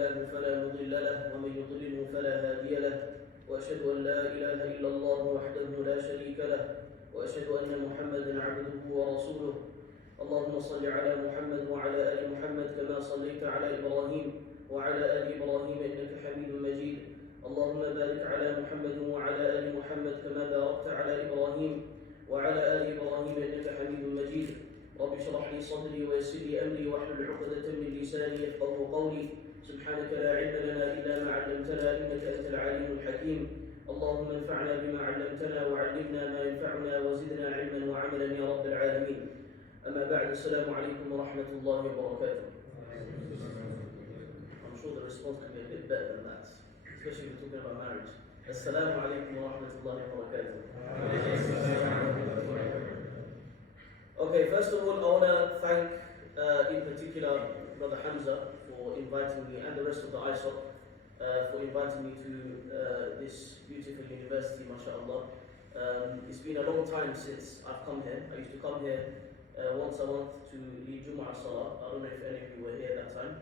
الله فلا مضل له ومن يضلله فلا هادي له وأشهد أن لا إله إلا الله وحده لا شريك له وأشهد أن محمدا عبده ورسوله. اللهم صل على محمد وعلى آل محمد كما صليت على إبراهيم وعلى آل إبراهيم إنك حميد مجيد. اللهم بارك على محمد وعلى آل محمد كما باركت على إبراهيم وعلى آل إبراهيم إنك حميد مجيد. رب اشرح لي صدري ويسر لي أمري واحلل عقدة من لساني يفقهوا قولي. سبحانك لا علم لنا إلا ما علمتنا إنك أنت العليم الحكيم. اللهم انفعنا بما علمتنا وعلمنا ما ينفعنا وزدنا علما وعملا يا رب العالمين. أما بعد, السلام عليكم ورحمة الله وبركاته. I'm sure the response can be a bit better than that, especially if we're talking about marriage. Assalamu alaikum wa rahmatullahi wa barakatuh. Okay, first of all, I want to thank in particular Brother Hamza for inviting me and the rest of the ISOC for inviting me to this beautiful university, mashallah. It's been a long time since I've come here. I used to come here once a month to lead Jumu'ah Salah. I don't know if any of you were here that time.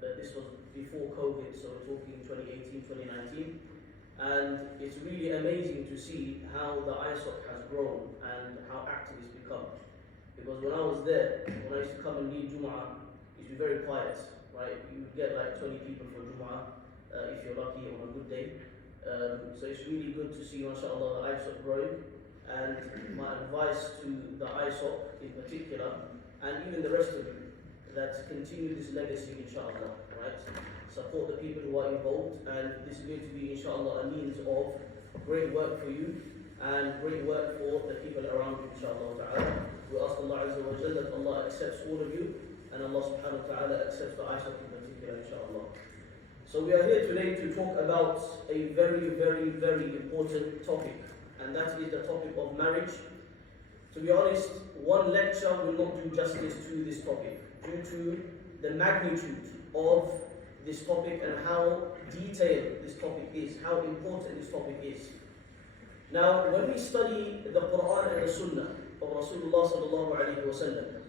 But this was before COVID, so we're talking 2018, 2019. And it's really amazing to see how the ISOC has grown and how active it's become. Because when I was there, when I used to come and lead Jumu'ah, it used to be very quiet, right? You would get like 20 people for Jumu'ah, if you're lucky on a good day. So it's really good to see, mashallah, the ISOC growing. And my advice to the ISOC in particular, and even the rest of you, that continue this legacy, inshallah, right? Support the people who are involved, and this is going to be, inshallah, a means of great work for you and great work for the people around you, inshallah ta'ala. We ask Allah Azza wa Jalla that Allah accepts all of you, and Allah subhanahu wa ta'ala accepts the ISOC in particular, inshallah. So we are here today to talk about a very, very, very important topic, and that is the topic of marriage. To be honest, one lecture will not do justice to this topic due to the magnitude of this topic and how detailed this topic is, how important this topic is. Now, when we study the Quran and the Sunnah of Rasulullah sallallahu alaihi wasallam,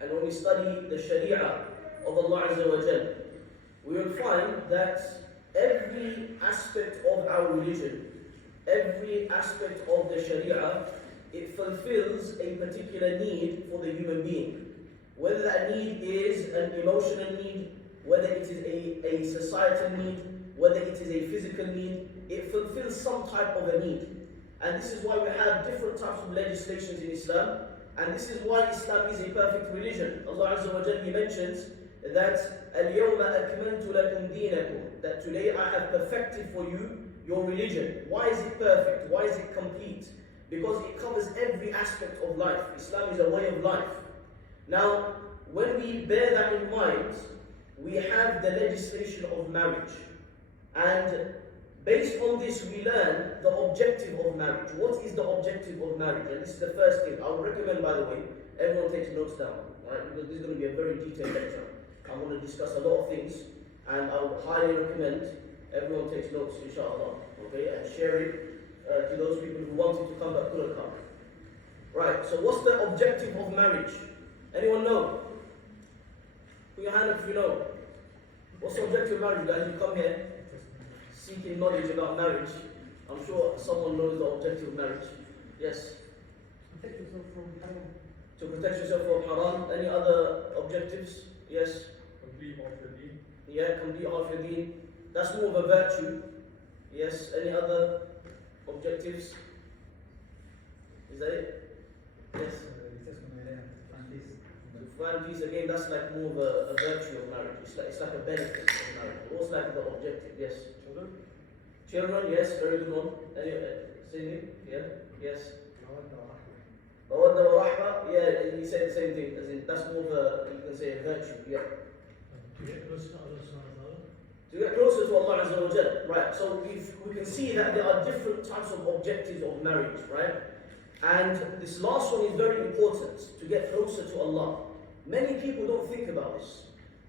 and when we study the Sharia of Allah Azza wa Jal, we will find that every aspect of our religion, every aspect of the Sharia, it fulfills a particular need for the human being. Whether that need is an emotional need, whether it is a societal need, whether it is a physical need, it fulfills some type of a need. And this is why we have different types of legislations in Islam, and this is why Islam is a perfect religion. Allah Azza wa Jalla, He mentions that الْيَوْمَ أَكْمَلْتُ لَكُمْ دِينَكُمْ, that today I have perfected for you your religion. Why is it perfect? Why is it complete? Because it covers every aspect of life. Islam is a way of life. Now, when we bear that in mind, we have the legislation of marriage. And based on this, we learn the objective of marriage. What is the objective of marriage? And this is the first thing. I would recommend, by the way, everyone takes notes down, right? Because this is going to be a very detailed lecture. I'm going to discuss a lot of things, and I would highly recommend everyone takes notes, inshallah, okay? And share it to those people who wanted to come but couldn't come. Right, so what's the objective of marriage? Anyone know? Put your hand up if you know. What's the objective of marriage, guys? You come here seeking knowledge about marriage. I'm sure someone knows the objective of marriage. Yes? Protect yourself from haram. To protect yourself from haram. Any other objectives? Yes? Complete off your deen. Yeah, complete off your deen. That's more of a virtue. Yes? Any other objectives? Is that it? Yes? To find peace, again, that's like more of a virtue of marriage. It's like a benefit of marriage. What's like the objective? Yes? Children? Children, yes, very good one. Any, singing? Yeah? Yes? Mawadda wa rahma? Yeah, he said the same thing. As in, that's more of a, you can say, a virtue. Yeah? To get closer to Allah subhanahu wa ta'ala. To get closer to Allah Azza wa Jal. Right, so we can see that there are different types of objectives of marriage, right? And this last one is very important, to get closer to Allah. Many people don't think about this.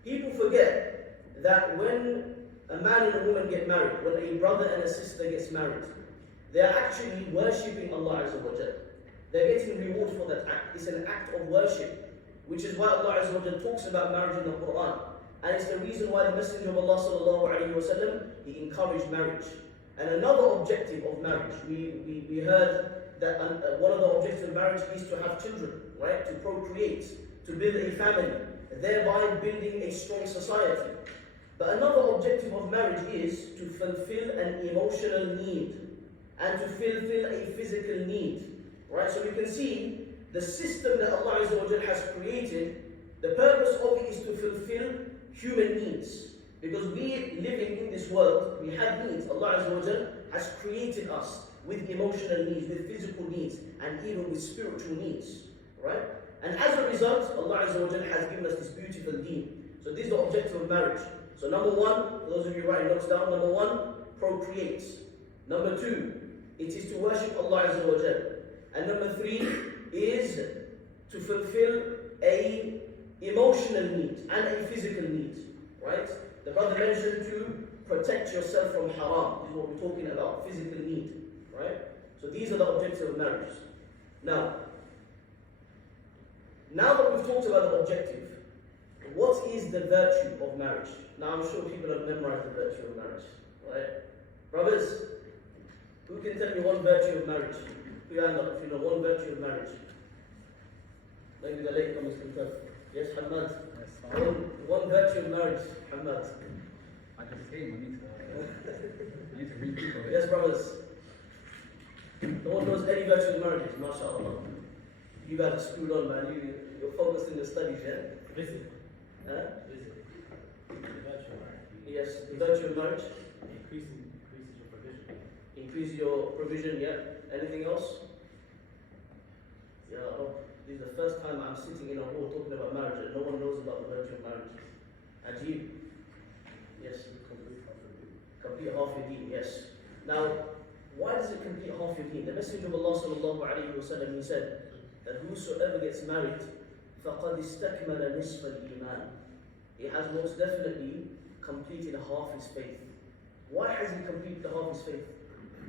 People forget that when a man and a woman get married, when a brother and a sister gets married, they're actually worshipping Allah Azza wa Jal. They're getting reward for that act. It's an act of worship, which is why Allah Azza wa Jal talks about marriage in the Quran. And it's the reason why the Messenger of Allah sallallahu alaihi wasallam, he encouraged marriage. And another objective of marriage, we heard that one of the objectives of marriage is to have children, right? To procreate, to build a family, thereby building a strong society. But another objective of marriage is to fulfill an emotional need and to fulfill a physical need, right? So we can see the system that Allah Azza wa Jal has created, the purpose of it is to fulfill human needs. Because we living in this world, we have needs. Allah Azza wa Jal has created us with emotional needs, with physical needs, and even with spiritual needs, right? And as a result, Allah Azza wa Jal has given us this beautiful deen. So this is the objective of marriage. So number one, for those of you writing notes down, number one, procreate. Number two, it is to worship Allah Azza wa Jal. And number three is to fulfill a emotional need and a physical need, right? The brother mentioned to protect yourself from haram. This is what we're talking about, physical need, right? So these are the objectives of marriage. Now that we've talked about the objective, what is the virtue of marriage? Now I'm sure people have memorized the virtue of marriage, right? Brothers, who can tell me one virtue of marriage? Put your hand up if you know one virtue of marriage. Maybe the late comes to first. Yes, Hamad. Yes, One virtue of marriage, Hamad. I just came. I need to read people. Yes, brothers. No one knows any virtue of marriage, mashallah. You got to school on, man. You're focused in the studies, yeah? Visit. Huh? Visit. The virtue of marriage. Yes, the virtue of marriage. Increases your provision. Increase your provision, yeah. Anything else? Yeah, this is the first time I'm sitting in a hall talking about marriage and no one knows about the virtue of marriage. Ajib. Yes. Complete half your deen, yes. Now, why does it complete half your deen? The Messenger of Allah sallallahu alayhi wa sallam, he said that whosoever gets married, فَقَدْ اسْتَكْمَلَ نِصْفَ الْإِيمَانِ, he has most definitely completed half his faith. Why has he completed half his faith?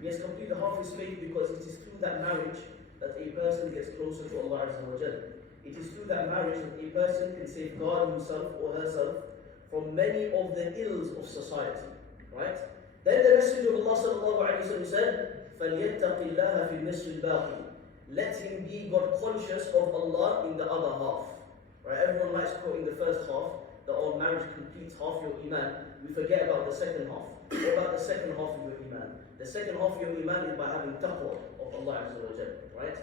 He has completed half his faith because it is through that marriage that a person gets closer to Allah Azza wa Jal. It is through that marriage that a person can safeguard himself or herself from many of the ills of society. Right? Then the Messenger of Allah sallallahu alayhi wa sallam said, فَلْيَتَّقِ اللَّهَ فِي النِّصْفِ الْبَاقِي, let him be God conscious of Allah in the other half. Right? Everyone likes quoting the first half, that all marriage completes half your iman. We forget about the second half. What about the second half of your iman? The second half of your iman is by having taqwa of Allah Azza wa Jal, right?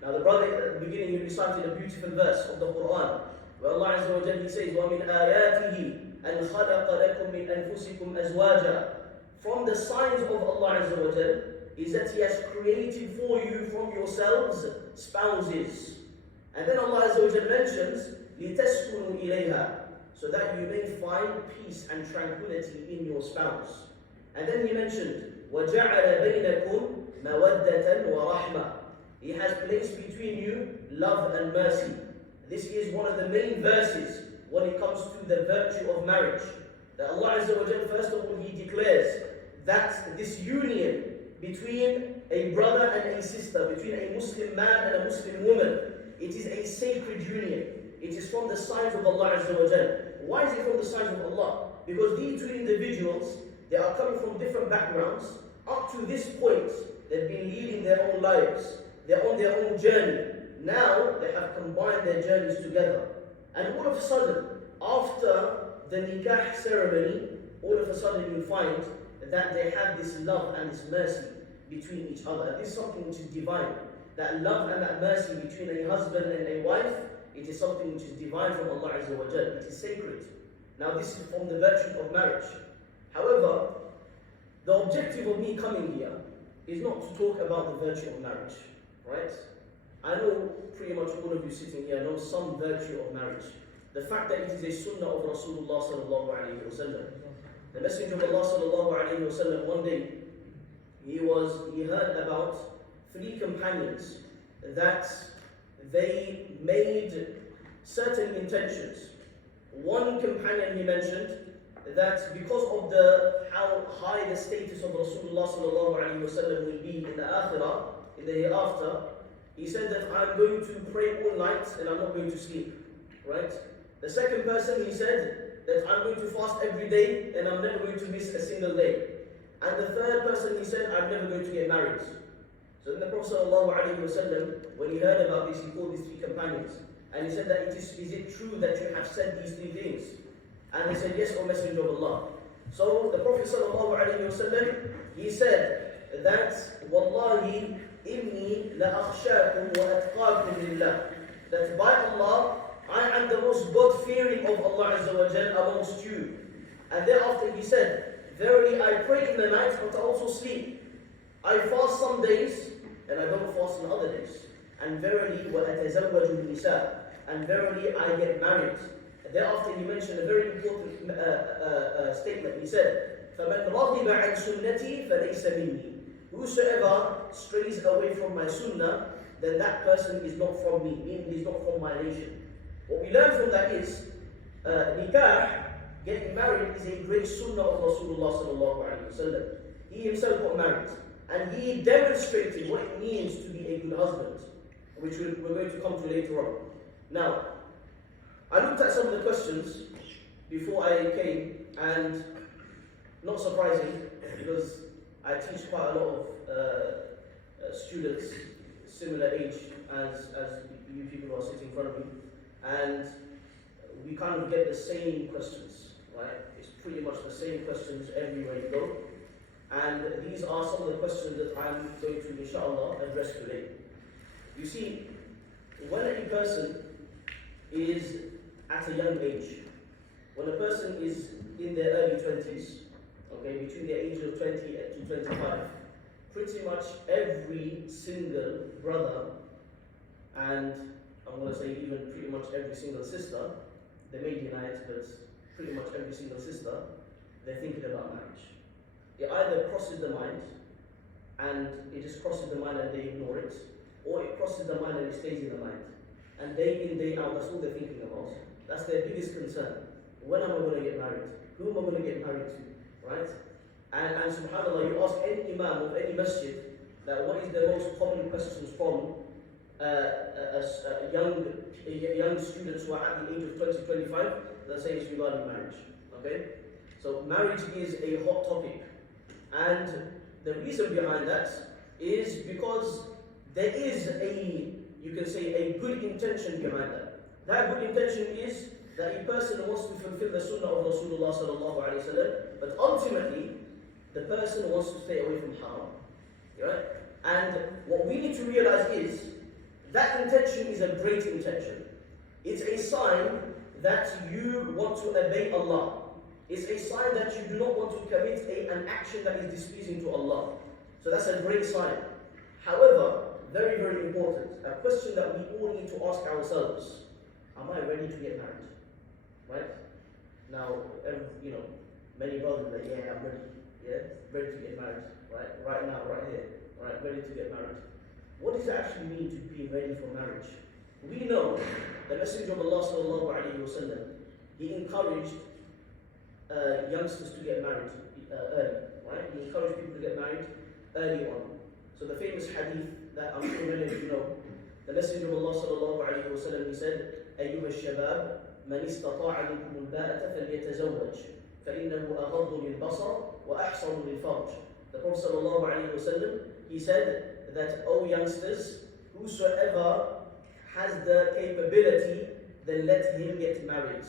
Now the brother at the beginning, he recited a beautiful verse of the Quran, where Allah Azza wa Jal, he says, وَمِنْ آيَاتِهِ أَنْ خَلَقَ لَكُم مِّنْ أَنفُسِكُمْ أَزْوَاجًا. From the signs of Allah Azza wa Jal is that He has created for you from yourselves spouses. And then Allah Azza wa Jal mentions, لِتَسْكُنُوا إِلَيْهَا, so that you may find peace and tranquility in your spouse. And then He mentioned, وَجَعَلَ بَيْنَكُمْ مَوَدَّةً وَرَحْمَةً, He has placed between you love and mercy. This is one of the main verses when it comes to the virtue of marriage. That Allah Azza wa Jal, first of all, He declares that this union between a brother and a sister, between a Muslim man and a Muslim woman, it is a sacred union. It is from the signs of Allah Azza wa Jal. Why is it from the signs of Allah? Because these two individuals, they are coming from different backgrounds. Up to this point, they've been leading their own lives. They're on their own journey. Now, they have combined their journeys together. And all of a sudden, after the nikah ceremony, all of a sudden you'll find that they have this love and this mercy between each other. And this is something which is divine. That love and that mercy between a husband and a wife, it is something which is divine from Allah Azza wa Jal. It is sacred. Now this is from the virtue of marriage. However, the objective of me coming here is not to talk about the virtue of marriage, right? I know pretty much all of you sitting here know some virtue of marriage. The fact that it is a sunnah of Rasulullah sallallahu alayhi wa sallam. The Messenger of Allah sallallahu alayhi wa sallam, one day, he heard about 3 companions that they made certain intentions. One companion, he mentioned that because of how high the status of Rasulullah sallallahu alayhi wa sallam will be in the akhirah, in the hereafter, he said that I'm going to pray all night and I'm not going to sleep, right? The second person, he said that I'm going to fast every day and I'm never going to miss a single day. And the third person, he said, I'm never going to get married. So then the Prophet ﷺ, when he heard about this, he called these three companions. And he said that is it true that you have said these three things? And they said, yes, O Messenger of Allah. So the Prophet ﷺ, he said that, Wallahi, inni la akhshakum wa atqakum lillah. That by Allah, I am the most God-fearing of Allah Azza wa Jal amongst you. And thereafter he said, verily I pray in the night, but I also sleep. I fast some days, and I don't fast on other days. And verily, وَأَتَزَوَّجُ النِّسَاءِ. And verily, I get married. And thereafter, he mentioned a very important statement. He said, فَمَنْ رَغِبَ عَنْ سُنَّتِي فَلَيْسَ مِنِّي. Whosoever strays away from my sunnah, then that person is not from me, meaning he's not from my nation. What we learn from that is, nikah, getting married, is a great sunnah of Rasulullah sallallahu alaihi wasallam. He himself got married, and he demonstrated what it means to be a good husband, which we're going to come to later on. Now, I looked at some of the questions before I came, and not surprising, because I teach quite a lot of students similar age as you people who are sitting in front of me, and we kind of get the same questions, right? It's pretty much the same questions everywhere you go, and these are some of the questions that I'm going to, inshallah, address today. You see, when a person is at a young age, when a person is in their early 20s, okay, between the age of 20 to 25, pretty much every single brother, and I'm going to say even pretty much every single sister, they may deny it, but pretty much every single sister, they're thinking about marriage. It either crosses the mind, and it just crosses the mind and they ignore it, or it crosses the mind and it stays in the mind. And day in, day out, that's all they're thinking about. That's their biggest concern. When am I going to get married? Who am I going to get married to? Right? And subhanAllah, you ask any imam of any masjid that what is the most common questions from young students who are at the age of 20, 25, they'll say it's regarding marriage. Okay? So marriage is a hot topic. And the reason behind that is because there is you can say a good intention behind that. That good intention is that a person wants to fulfill the sunnah of Rasulullah sallallahu alaihi wasallam, but ultimately, the person wants to stay away from haram. Right? And what we need to realize is that intention is a great intention. It's a sign that you want to obey Allah. It's a sign that you do not want to commit an action that is displeasing to Allah. So that's a great sign. However, very, very important, a question that we all need to ask ourselves: am I ready to get married? Right? Now, many brothers are like, yeah, I'm ready. Yeah, ready to get married. Right now, right here. Right, ready to get married. What does it actually mean to be ready for marriage? We know the Messenger of Allah sallallahu alaihi wasallam, he encouraged youngsters to get married early. Right? He encouraged people to get married early on. So the famous hadith that I'm sure many of you know, the Messenger of Allah sallallahu alaihi wasallam, he said, أيها الشباب من استطاع منكم الباءة فليتزوج فإنه أغض للبصر وأحصن للفرج. The Prophet sallallahu alaihi wasallam, he said that, O youngsters, whosoever has the capability, then let him get married.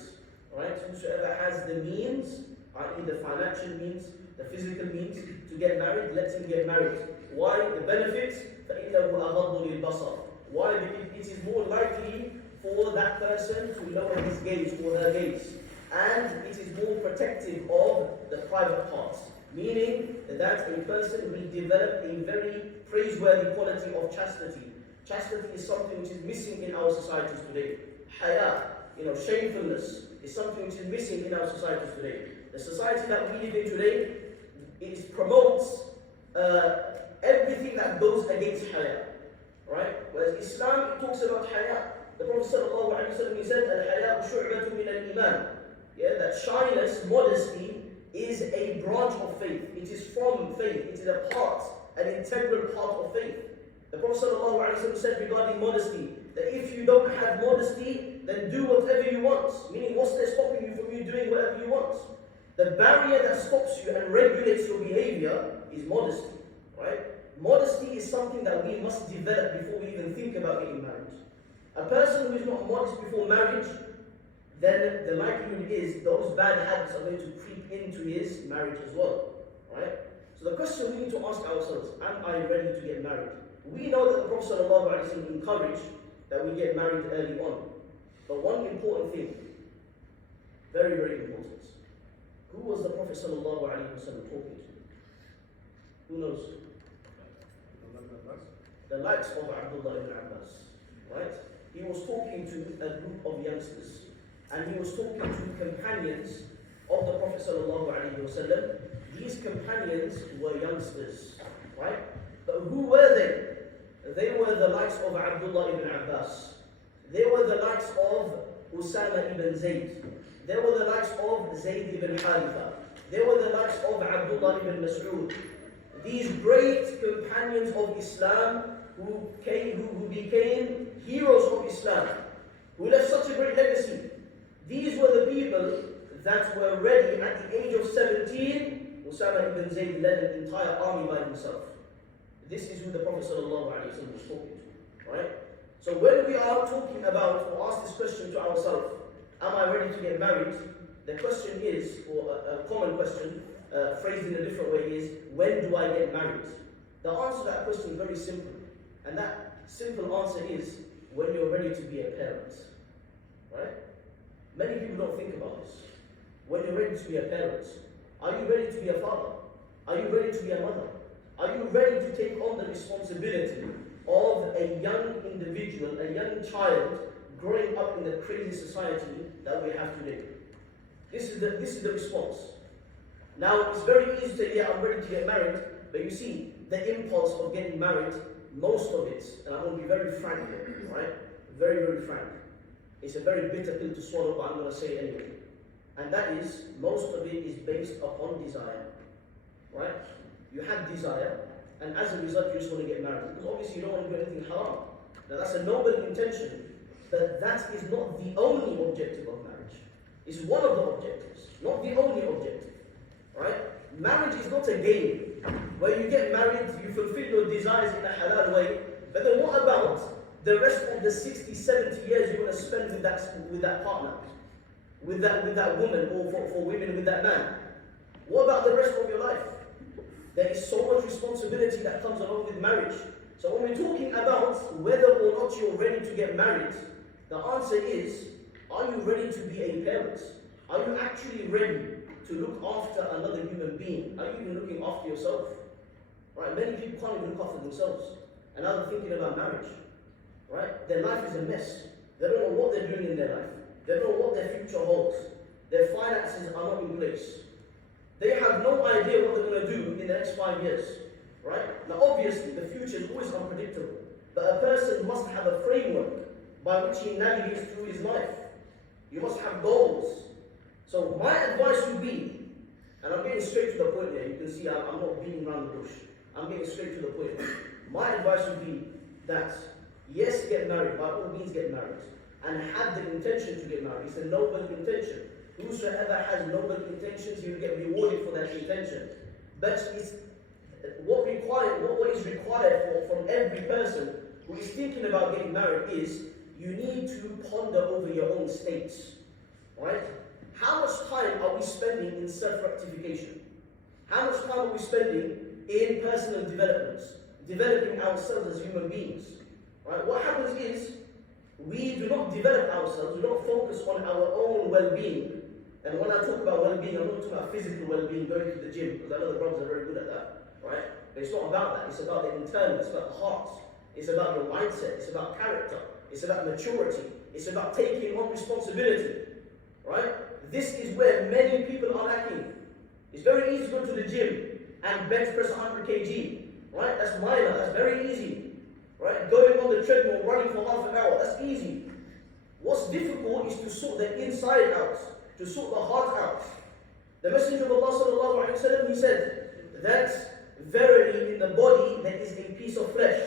Right? Whosoever has the means, i.e. the financial means, the physical means to get married, let him get married. Why? The benefits, فَإِنَّهُ أَغَضُّ لِلْبَصَرِ. Why? Because it is more likely for that person to lower his gaze or her gaze. And it is more protective of the private parts. Meaning that a person will develop a very praiseworthy quality of chastity. Chastity is something which is missing in our societies today. Haya, shamefulness, is something which is missing in our societies today. The society that we live in today, it promotes everything that goes against haya. Right? Whereas Islam, it talks about haya. The Prophet sallallahu alaihi wasallam, he said, "Al-haya'u shu'batun min al-iman." Yeah, that shyness, modesty, is a branch of faith. It is from faith. It is a part, an integral part of faith. The Prophet sallallahu alaihi wasallam said regarding modesty that if you don't have modesty, then do whatever you want. Meaning, what's there stopping you from you doing whatever The barrier that stops you and regulates your behavior is modesty, right? Modesty is something that we must develop before we even think about getting married. A person who is not modest before marriage, then the likelihood is those bad habits are going to creep into his marriage as well, right? So the question we need to ask ourselves, am I ready to get married? We know that the Prophet ﷺ encouraged that we get married early on. But one important thing, very, very important. Who was the Prophet ﷺ talking to? Who knows? The likes of Abdullah ibn Abbas, right? He was talking to a group of youngsters, and he was talking to companions of the Prophet ﷺ. These companions were youngsters, right? But who were they? They were the likes of Abdullah ibn Abbas. They were the likes of Usama ibn Zayd. They were the likes of Zayd ibn Haritha. They were the likes of Abdullah ibn Mas'ud. These great companions of Islam who became heroes of Islam, who left such a great legacy. These were the people that were ready at the age of 17. Usama ibn Zayd led an entire army by himself. This is who the Prophet ﷺ was talking to, right? So when we are talking about, or ask this question to ourselves, am I ready to get married? The question is, or a common question, phrased in a different way is, when do I get married? The answer to that question is very simple. And that simple answer is, when you're ready to be a parent, right? Many people don't think about this. When you're ready to be a parent, are you ready to be a father? Are you ready to be a mother? Are you ready to take on the responsibility of a young individual, a young child, growing up in the crazy society that we have today? This is the response. Now, it's very easy to say, yeah, I'm ready to get married, but you see, the impulse of getting married, most of it, and I'm going to be very frank here, right? Very, very frank. It's a very bitter pill to swallow, but I'm going to say it anyway. And that is, most of it is based upon desire, right? You have desire, and as a result, you just want to get married. Because obviously you don't want to do anything haram. Now that's a noble intention, but that is not the only objective of marriage. It's one of the objectives, not the only objective, right? Marriage is not a game where you get married, you fulfill your desires in a halal way, but then what about the rest of the 60, 70 years you're going to spend with that partner, with that woman, or for women with that man? What about the rest of your life? There is so much responsibility that comes along with marriage. So when we're talking about whether or not you're ready to get married, the answer is, are you ready to be a parent? Are you actually ready to look after another human being? Are you even looking after yourself? Right? Many people can't even look after themselves. And now they're thinking about marriage. Right? Their life is a mess. They don't know what they're doing in their life. They don't know what their future holds. Their finances are not in place. They have no idea what they're going to do in the next 5 years, right? Now obviously the future is always unpredictable, but a person must have a framework by which he navigates through his life. You must have goals. So my advice would be, and I'm getting straight to the point here, you can see I'm not beating around the bush, I'm getting straight to the point. My advice would be that, yes, get married, by all means get married, and have the intention to get married. It's a noble intention. Whosoever has noble intentions, he will get rewarded for that intention. But it's what is required from every person who is thinking about getting married is you need to ponder over your own states. Right? How much time are we spending in self-rectification? How much time are we spending in personal development, developing ourselves as human beings? Right? What happens is we do not develop ourselves, we don't focus on our own well-being. And when I talk about well-being, I'm not talking about physical well-being, going to the gym, because I know the brothers are very good at that, right? But it's not about that. It's about the internal, it's about the heart. It's about your mindset, it's about character, it's about maturity, it's about taking on responsibility, right? This is where many people are lacking. It's very easy to go to the gym and bench press 100 kg, right? That's minor, that's very easy, right? Going on the treadmill, running for half an hour, that's easy. What's difficult is to sort the inside out, to sort the heart out. The Messenger of Allah sallallahu alaihi wasallam, he said that verily in the body there is a piece of flesh.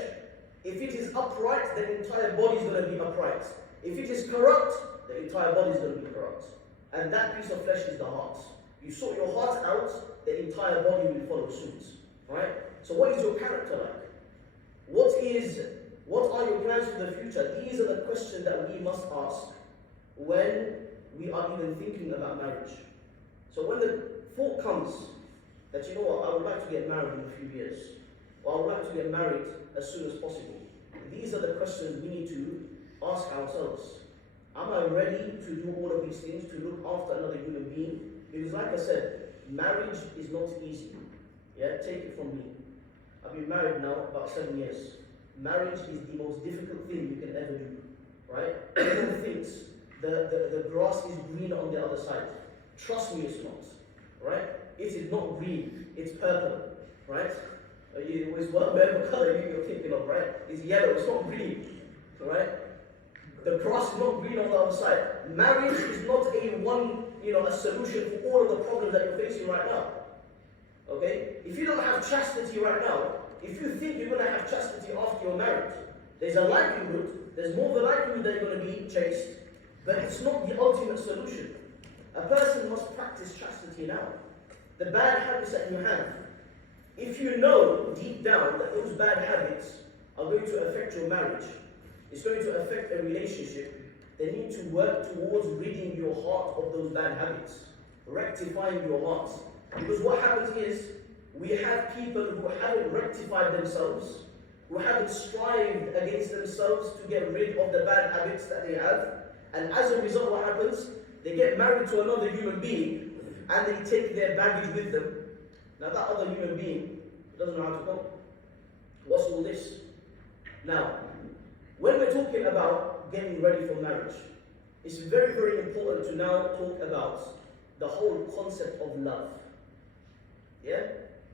If it is upright, the entire body is going to be upright. If it is corrupt, the entire body is going to be corrupt. And that piece of flesh is the heart. You sort your heart out, the entire body will follow suit. Right? So what is your character like? What are your plans for the future? These are the questions that we must ask when we are even thinking about marriage. So when the thought comes that, you know what, I would like to get married in a few years, or I would like to get married as soon as possible, these are the questions we need to ask ourselves. Am I ready to do all of these things, to look after another human being? Because like I said, marriage is not easy. Yeah, take it from me. I've been married now about 7 years. Marriage is the most difficult thing you can ever do. Right? Everyone thinks the grass is greener on the other side. Trust me, it's not. Right? It is not green, it's purple. Right? It's whatever color you're thinking of, right? It's yellow, it's not green. Right? The grass is not green on the other side. Marriage is not a solution for all of the problems that you're facing right now. Okay? If you don't have chastity right now, if you think you're going to have chastity after you're married, there's more of a likelihood that you're going to be chaste, but it's not the ultimate solution. A person must practice chastity now. The bad habits that you have, if you know deep down that those bad habits are going to affect your marriage, it's going to affect a relationship, then you need to work towards ridding your heart of those bad habits, rectifying your heart. Because what happens is, we have people who haven't rectified themselves, who haven't strived against themselves to get rid of the bad habits that they have, and as a result what happens? They get married to another human being, and they take their baggage with them. Now that other human being doesn't know how to cope. What's all this? Now, when we're talking about getting ready for marriage, it's very, very important to now talk about the whole concept of love. Yeah?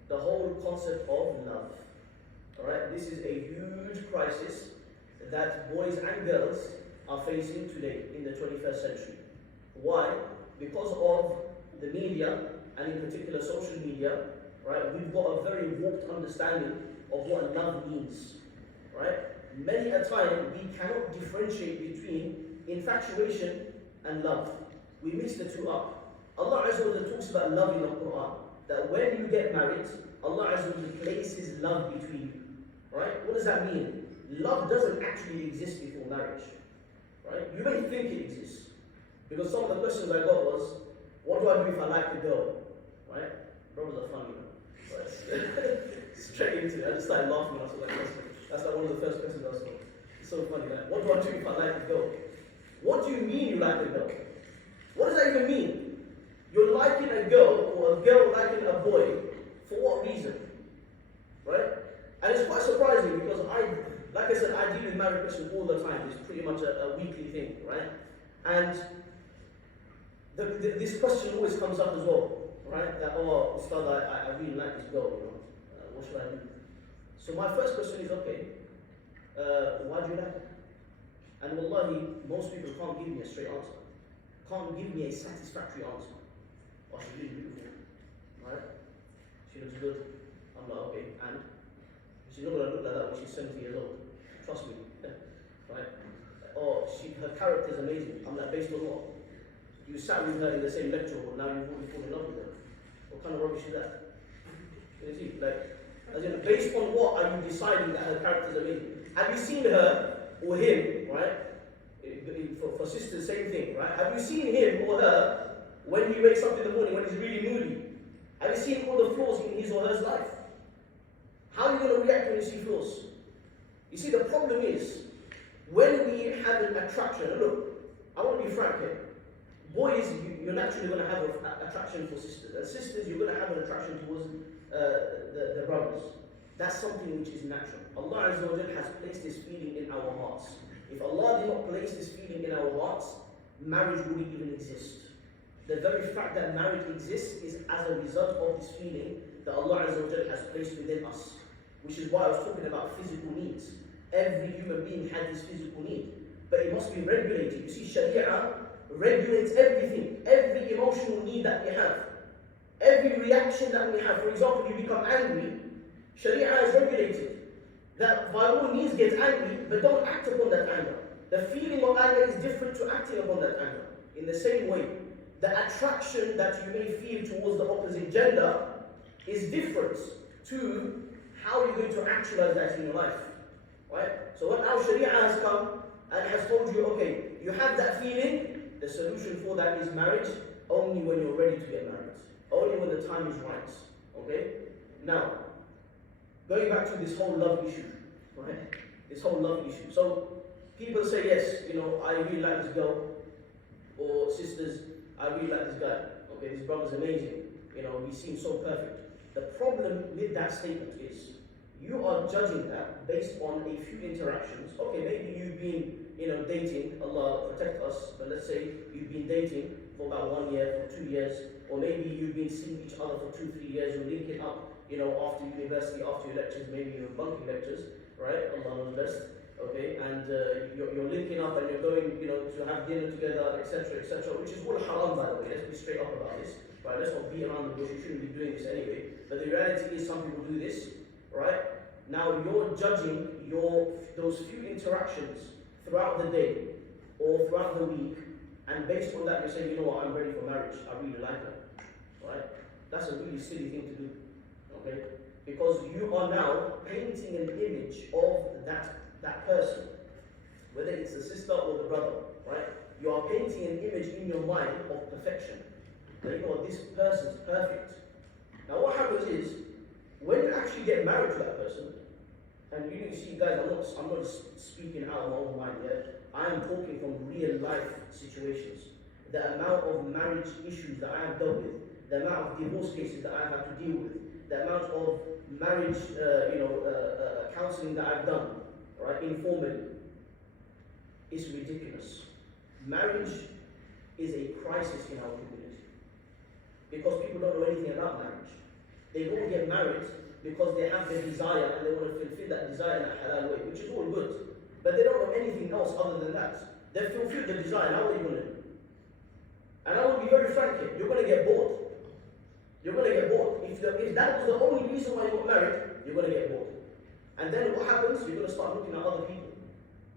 The whole concept of love. Alright? This is a huge crisis that boys and girls are facing today in the 21st century. Why? Because of the media, and in particular social media, right? We've got a very warped understanding of what love means. Right? Many a time we cannot differentiate between infatuation and love. We mix the two up. Allah Azza wa Jalla talks about love in the Quran. That when you get married, Allah Azza wa Jalla places love between you. Right? What does that mean? Love doesn't actually exist before marriage. Right? You may think it exists. Because some of the questions I got was, what do I do if I like the girl? Right? Brothers are funny, right? Straight into it. I just started laughing when I saw that question. That's like one of the first questions I saw. It's so funny. Like, what do I do if I like the girl? What do you mean you like the girl? What does that even mean? You're liking a girl, or a girl liking a boy, for what reason? Right? And it's quite surprising because like I said, I deal with married questions all the time. It's pretty much a weekly thing, right? And this question always comes up as well, right? That, oh, Ustad, I really like this girl, you know. What should I do? So my first question is, okay, why do you like her? And wallahi, most people can't give me a straight answer. Can't give me a satisfactory answer. Oh, she's really beautiful, right? She looks good. I'm like, okay, and? She's not going to look like that when she's 70 years old. Trust me, right? Or her character is amazing. I'm like, based on what? You sat with her in the same lecture, but now you've already fallen in love with her. What kind of rubbish is that? You see, like, as in, based on what are you deciding that her character is amazing? Have you seen her or him, right? For sisters, same thing, right? Have you seen him or her when he wakes up in the morning, when he's really moody? Have you seen all the flaws in his or her life? How are you going to react when you see flaws? You see, the problem is, when we have an attraction, and look, I want to be frank here. Boys, you're naturally going to have an attraction for sisters. And sisters, you're going to have an attraction towards the brothers. That's something which is natural. Allah Azza wa Jalla has placed this feeling in our hearts. If Allah did not place this feeling in our hearts, marriage wouldn't even exist. The very fact that marriage exists is as a result of this feeling that Allah Azza wa Jalla has placed within us. Which is why I was talking about physical needs. Every human being has this physical need. But it must be regulated. You see, Sharia regulates everything. Every emotional need that we have. Every reaction that we have. For example, you become angry. Sharia has regulated that by all means get angry, but don't act upon that anger. The feeling of anger is different to acting upon that anger. In the same way, the attraction that you may feel towards the opposite gender is different to how you're going to actualize that in your life. Right? So when our Sharia has come and has told you, okay, you have that feeling, the solution for that is marriage only when you're ready to get married. Only when the time is right. Okay? Now, going back to this whole love issue, right? This whole love issue. So people say, yes, I really like this girl, or sisters, I really like this guy. Okay, this brother's amazing. He seems so perfect. The problem with that statement is you are judging that based on a few interactions. Okay, maybe you've been, dating, Allah protect us, but let's say you've been dating for about 1 year, for 2 years, or maybe you've been seeing each other for 2-3 years, you're linking up, after university, after your lectures, maybe you're bunking lectures, right? Allah knows best. Okay, and you're linking up and you're going, to have dinner together, etc., etc., which is all haram, by the way. Let's be straight up about this, right? Let's not beat around the bush. You shouldn't be doing this anyway. But the reality is, some people do this, right? Now you're judging those few interactions throughout the day or throughout the week, and based on that, you're saying, I'm ready for marriage. I really like her, right? That's a really silly thing to do, okay? Because you are now painting an image of that person, whether it's the sister or the brother, right? You are painting an image in your mind of perfection. That this person's perfect. Now what happens is, when you actually get married to that person, and you see, guys, I'm not speaking out of my own mind here. I am talking from real life situations. The amount of marriage issues that I have dealt with, the amount of divorce cases that I have had to deal with, the amount of marriage, counseling that I've done, right, informally, is ridiculous. Marriage is a crisis in our community because people don't know anything about marriage. They don't get married because they have the desire and they want to fulfill that desire in a halal way, which is all good. But they don't know anything else other than that. They've fulfilled the desire, now what are you going to do? And I will be very frank here, you're going to get bored. You're going to get bored. If that was the only reason why you got married, you're going to get bored. And then what happens? You're going to start looking at other people.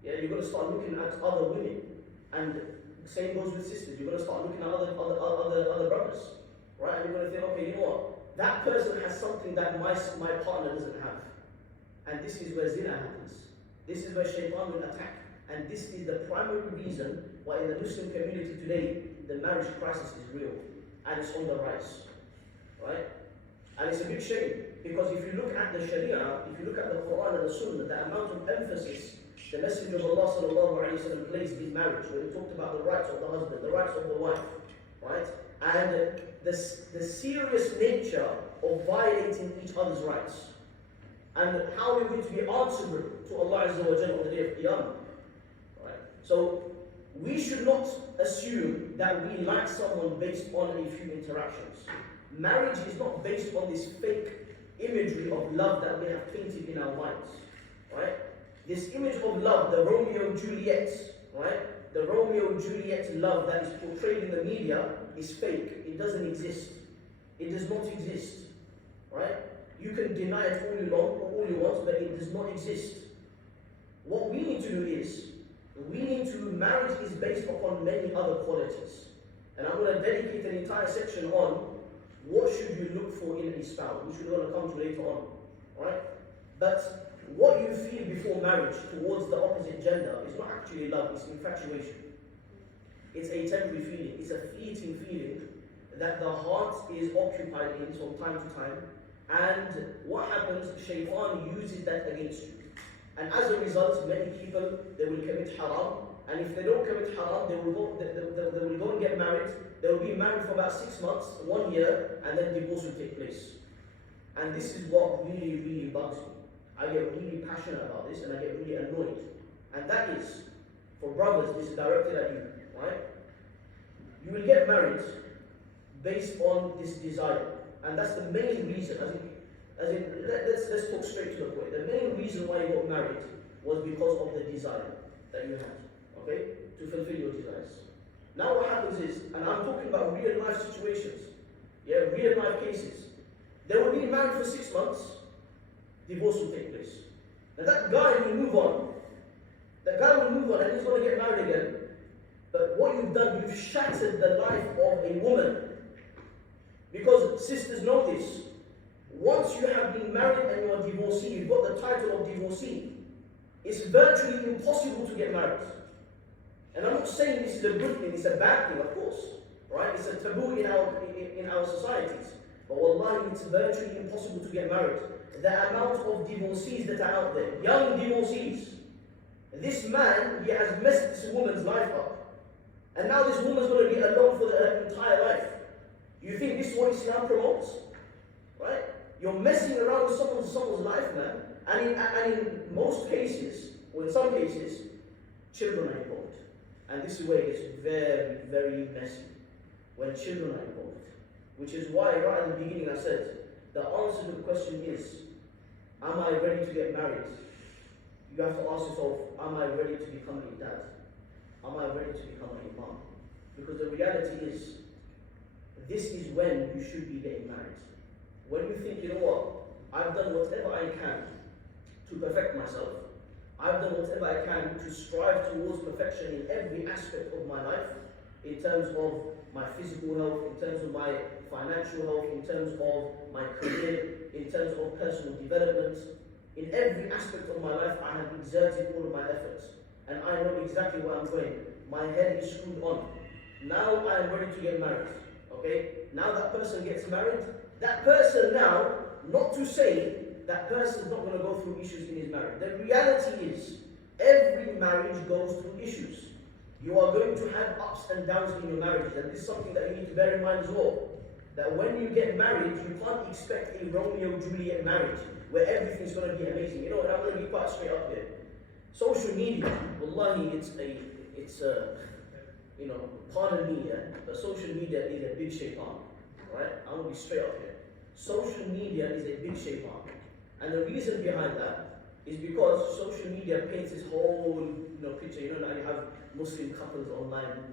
Yeah, you're going to start looking at other women. And same goes with sisters. You're going to start looking at other brothers. Right? And you're going to think, okay, you know what? That person has something that my partner doesn't have. And this is where zina happens. This is where shaitan will attack. And this is the primary reason why in the Muslim community today, the marriage crisis is real. And it's on the rise. Right? And it's a big shame. Because if you look at the Sharia, if you look at the Quran and the Sunnah, the amount of emphasis the Messenger of Allah ﷺ placed in marriage, when he talked about the rights of the husband, the rights of the wife, right? And the serious nature of violating each other's rights. And how we're going to be answerable to Allah Azza wa Jalla on the day of Qiyamah. Right? So we should not assume that we like someone based on a few interactions. Marriage is not based on this fake imagery of love that we have painted in our minds. Right? This image of love, the Romeo and Juliet, right? The Romeo and Juliet love that is portrayed in the media is fake. It doesn't exist. It does not exist. Right? You can deny it all you want, but it does not exist. What we need to do is, marriage is based upon many other qualities. And I'm going to dedicate an entire section on what should you look for in a spouse, which we're going to come to later on. Right? But what you feel before marriage towards the opposite gender is not actually love, it's infatuation. It's a temporary feeling, it's a fleeting feeling that the heart is occupied in from time to time. And what happens? Shaitan uses that against you. And as a result, many people, they will commit haram. And if they don't commit haram, they will go and get married. They will be married for about 6 months, 1 year, and then divorce will take place. And this is what really, really bugs me. I get really passionate about this and I get really annoyed. And that is, for brothers, this is directed at you, right? You will get married based on this desire. And that's the main reason, let's talk straight to the point. The main reason why you got married was because of the desire that you had, okay? To fulfill your desires. Now what happens is, and I'm talking about real life situations, yeah, real life cases. They will be married for 6 months, divorce will take place. Now that guy will move on. That guy will move on and he's going to get married again. But what you've done, you've shattered the life of a woman. Because sisters know this. Once you have been married and you are divorcee, you've got the title of divorcee, it's virtually impossible to get married. And I'm not saying this is a good thing, it's a bad thing, of course. Right? It's a taboo in our societies. But wallahi, it's virtually impossible to get married. The amount of divorcees that are out there, young divorcees. This man, he has messed this woman's life up. And now this woman's going to be alone for her entire life. You think this is what Islam promotes? Right? You're messing around with someone's life, man. And in most cases, or in some cases, children are involved. And this is where it gets very, very messy. When children are involved. Which is why, right at the beginning, I said, the answer to the question is, am I ready to get married? You have to ask yourself, am I ready to become a dad? Am I ready to become a mom? Because the reality is, this is when you should be getting married. When you think, you know what, I've done whatever I can to perfect myself. I've done whatever I can to strive towards perfection in every aspect of my life, in terms of my physical health, in terms of my financial health, in terms of my career, in terms of personal development. In every aspect of my life, I have exerted all of my efforts. And I know exactly where I'm going. My head is screwed on. Now I am ready to get married. Okay? Now that person gets married, that person now, not to say that person is not going to go through issues in his marriage. The reality is, every marriage goes through issues. You are going to have ups and downs in your marriage, and this is something that you need to bear in mind as well. That when you get married, you can't expect a Romeo-Juliet marriage where everything's going to be amazing. You know, and I'm going to be quite straight up here. Social media, wallahi, you know, pardon me, but social media is a big shaitan, right? I'm going to be straight up here. Social media is a big shaitan. And the reason behind that is because social media paints this whole, picture. You know, now you have Muslim couples online,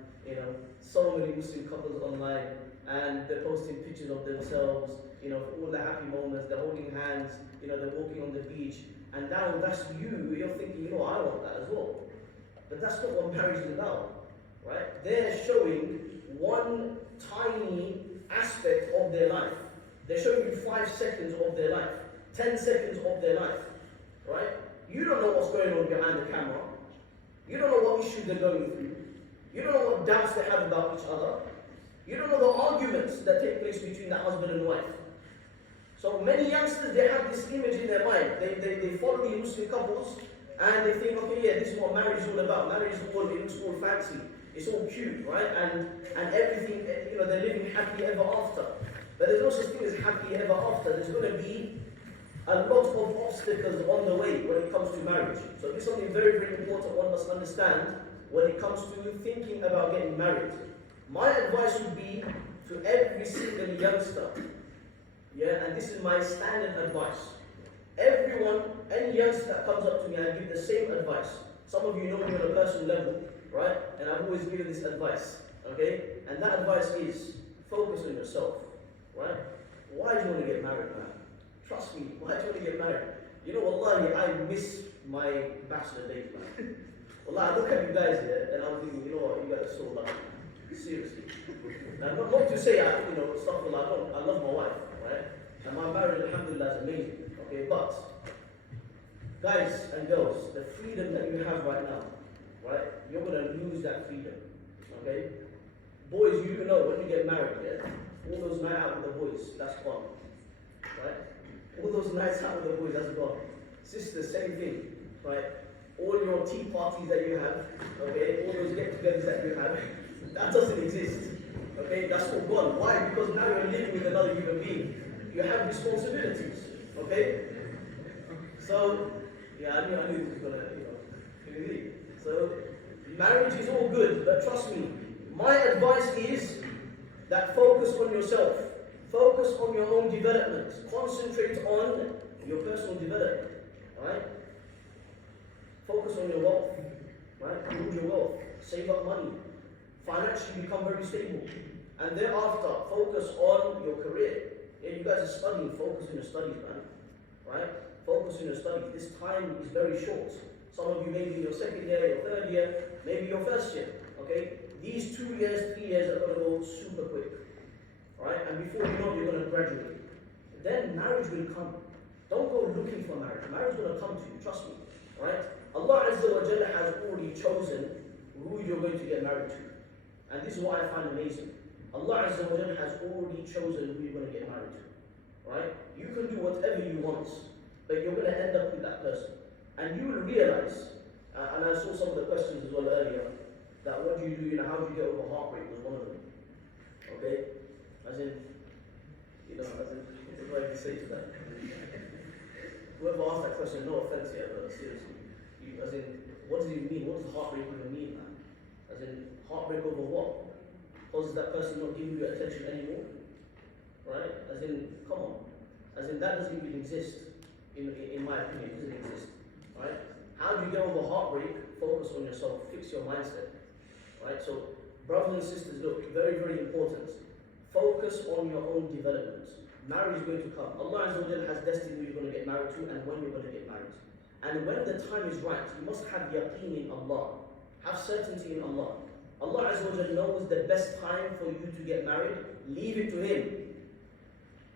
so many Muslim couples online, and they're posting pictures of themselves, for all the happy moments, they're holding hands, they're walking on the beach, and now that's you're thinking, I want that as well. But that's not what marriage is about, right? They're showing one tiny aspect of their life. They're showing you 5 seconds of their life, 10 seconds of their life, right? You don't know what's going on behind the camera. You don't know what issues they're going through. You don't know what doubts they have about each other. You don't know the arguments that take place between the husband and wife. So many youngsters, they have this image in their mind. They follow the Muslim couples and they think, okay, yeah, this is what marriage is all about. Marriage is all, it looks all fancy. It's all cute, right? And everything, they're living happily ever after. But there's no such thing as happily ever after. There's going to be a lot of obstacles on the way when it comes to marriage. So this is something very, very important one must understand when it comes to thinking about getting married. My advice would be to every single youngster, and this is my standard advice. Everyone, any youngster that comes up to me, I give the same advice. Some of you know me on a personal level, right? And I've always given this advice, okay? And that advice is, focus on yourself, right? Why do you want to get married, man? Trust me, why do you want to get married? Wallahi, I miss my bachelor days, man. Wallahi, I look at you guys here, and I'm thinking, you know what, you guys are so lucky. Seriously. Now, not to say, stuff like I love my wife, right? And my marriage, alhamdulillah, is amazing, okay? But, guys and girls, the freedom that you have right now, right? You're going to lose that freedom, okay? Boys, you know, when you get married, all those nights out with the boys, that's gone, right? All those nights out with the boys, that's gone. Sisters, same thing, right? All your tea parties that you have, okay? All those get-togethers that you have, that doesn't exist, okay? That's all gone. Why? Because now you're living with another human being. You have responsibilities, okay? So, I knew this was gonna, So, marriage is all good, but trust me, my advice is that focus on yourself. Focus on your own development. Concentrate on your personal development, right? Focus on your wealth, right? Build your wealth. Save up money. Financially become very stable. And thereafter, focus on your career. Yeah, you guys are studying, focus on your studies, man. Right? Focus on your studies. This time is very short. Some of you may be in your second year, your third year, maybe your first year. Okay? these 2 years, 3 years are going to go super quick, right? And before you know it, you're going to graduate. Then marriage will come. Don't go looking for marriage. Marriage is going to come to you, trust me, right? Allah Azza wa Jalla has already chosen who you're going to get married to. And this is what I find amazing. Allah Azza wa Jalla has already chosen who you're going to get married to, right? You can do whatever you want, but you're going to end up with that person. And you will realize, and I saw some of the questions as well earlier, that what do you do, how do you get over heartbreak was one of them. Okay? As in, what do I even say to that? Whoever asked that question, no offense here, but seriously. As in, what does it mean? What does heartbreak even mean, man? As in, heartbreak over what? Because that person not giving you attention anymore? Right? As in, come on. As in, that doesn't even exist, in my opinion, it doesn't exist. Right? How do you get over heartbreak? Focus on yourself, fix your mindset. Right? So, brothers and sisters, look, very, very important. Focus on your own development. Marriage is going to come. Allah Azza wa Jalla has destined who you're going to get married to and when you're going to get married. And when the time is right, you must have yaqeen in Allah. Have certainty in Allah. Allah Azza wa Jalla knows the best time for you to get married. Leave it to Him.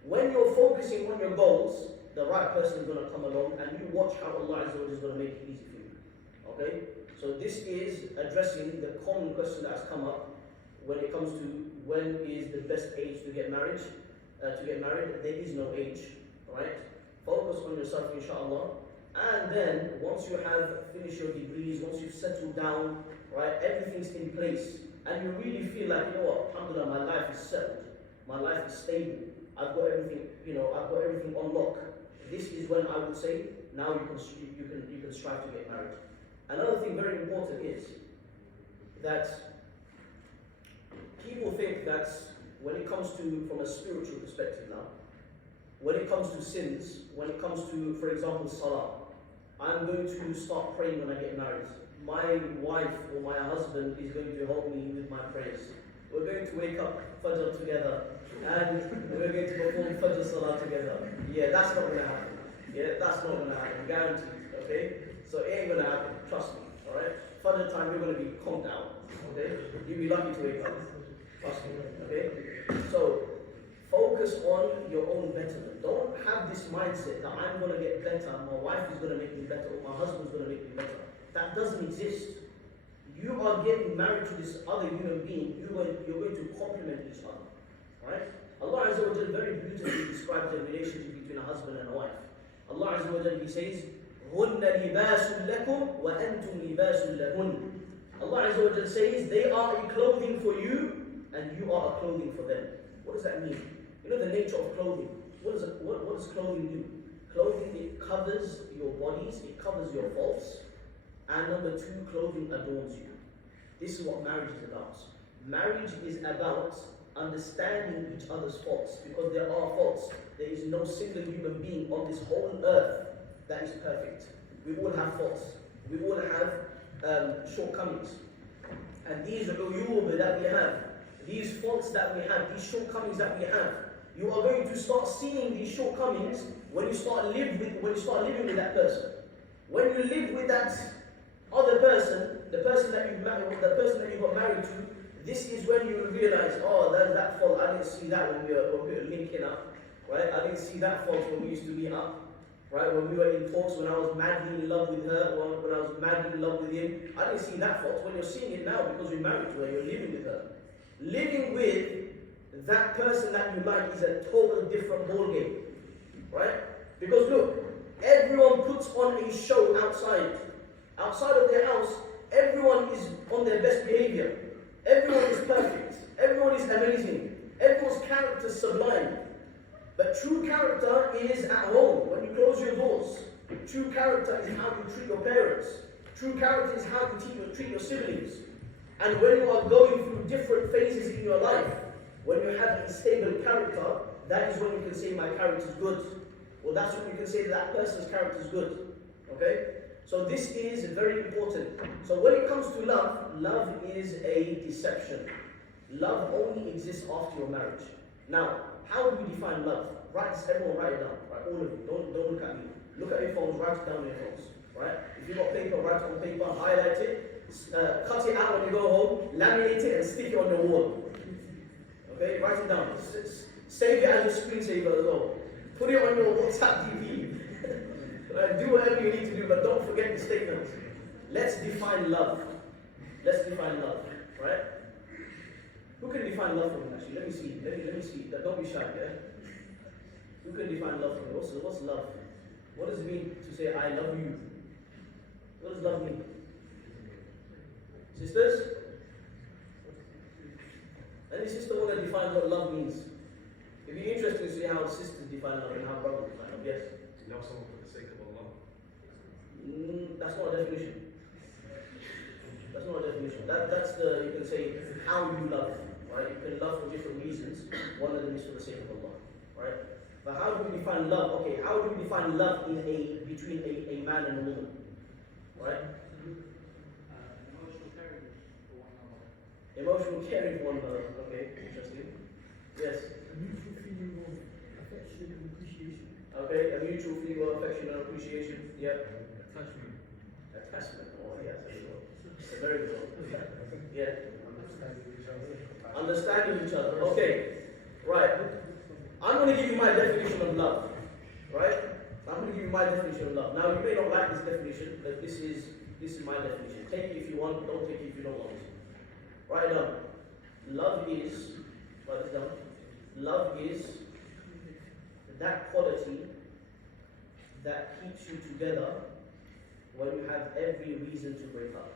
When you're focusing on your goals, the right person is going to come along and you watch how Allah Azza wa Jalla is going to make it easy for you. Okay? So this is addressing the common question that has come up when it comes to when is the best age to get married. There is no age, right? Focus on yourself, inshallah. And then, once you have finished your degrees, once you've settled down, right, everything's in place, and you really feel like, alhamdulillah, my life is settled, my life is stable, I've got everything on lock. This is when I would say, now you can strive to get married. Another thing very important is that people think that when it comes to, from a spiritual perspective now, when it comes to sins, when it comes to, for example, salah, I'm going to start praying when I get married. My wife or my husband is going to help me with my prayers. We're going to wake up Fajr together and we're going to perform Fajr Salah together. Yeah, that's not going to happen. Yeah, that's not going to happen, guaranteed, okay? So it ain't going to happen, trust me, alright? Fajr time, you're going to be conked out, okay? You'll be lucky to wake up, trust me, okay? So, focus on your own betterment. Don't have this mindset that I'm going to get better, my wife is going to make me better, or my husband's going to make me better. That doesn't exist. You are getting married to this other human being, you're going to complement each other. Right? Allah Azza wa Jalla very beautifully describes the relationship between a husband and a wife. Allah Azza wa Jalla, He says, هُنَّ لِبَاسٌ لَكُمْ وَأَنْتُمْ لِبَاسٌ لَهُنَّ. Allah Azza wa Jalla says, they are a clothing for you, and you are a clothing for them. What does that mean? You know the nature of clothing. What does clothing do? Clothing, it covers your bodies, it covers your faults. And number two, clothing adorns you. This is what marriage is about. Marriage is about understanding each other's faults, because there are faults. There is no single human being on this whole earth that is perfect. We all have faults. We all have shortcomings. And these uyub that we have, these faults that we have, these shortcomings that we have, you are going to start seeing these shortcomings when you start living with that person. When you live with that other person, the person that you got married to, this is when you realize, oh, there's that fault. I didn't see that when we were linking up, right? I didn't see that fault when we used to meet up, right? When we were in talks, when I was madly in love with her, or when I was madly in love with him, I didn't see that fault. When you're seeing it now, because you're married to her, you're living with her. Living with that person that you like is a total different ballgame, right? Because look, everyone puts on a show outside. Outside of their house, everyone is on their best behavior. Everyone is perfect. Everyone is amazing. Everyone's character is sublime. But true character is at home, when you close your doors. True character is how you treat your parents. True character is how you treat your siblings. And when you are going through different phases in your life, when you have a stable character, that is when you can say my character is good. Or that's when you can say that person's character is good. Okay? So this is very important. So when it comes to love, love is a deception. Love only exists after your marriage. Now, how do we define love? Everyone write it down. Right? All of you. Don't look at me. Look at your phones, write it down on your phones. Right? If you've got paper, write it on paper, highlight it. cut it out when you go home, laminate it and stick it on your wall. Okay, write it down. Save it as your screensaver as well. Put it on your WhatsApp DP. Do whatever you need to do, but don't forget the statement. Let's define love. Let's define love, right? Who can define love for me actually? Let me see. Let me see. Don't be shy, yeah? Who can define love for me? What's love? What does it mean to say I love you? What does love mean? Sisters? Any sister want to define what love means? It'd be interesting to see how sisters define love and how brothers define love. Yes? To love someone for the sake of Allah. That's not a definition. That's not a definition. That's the, you can say, how you love. Right? You can love for different reasons. One of them is for the sake of Allah. Right? But how do we define love? Okay, how do we define love between a man and a woman? Right? Emotional caring for one another. Emotional caring for one another. Okay, interesting. Yes. A mutual feeling of affection and appreciation. Okay, a mutual feeling of affection and appreciation. Yeah. Attachment. Attachment. Oh, yes, there you go. It's a very good one. Yeah. Understanding each other. Okay. Right. I'm going to give you my definition of love. Right? I'm going to give you my definition of love. Now, you may not like this definition, but this is my definition. Take it if you want, don't take it if you don't want. Write it down. Love is, write this down. Love is that quality that keeps you together when you have every reason to break up.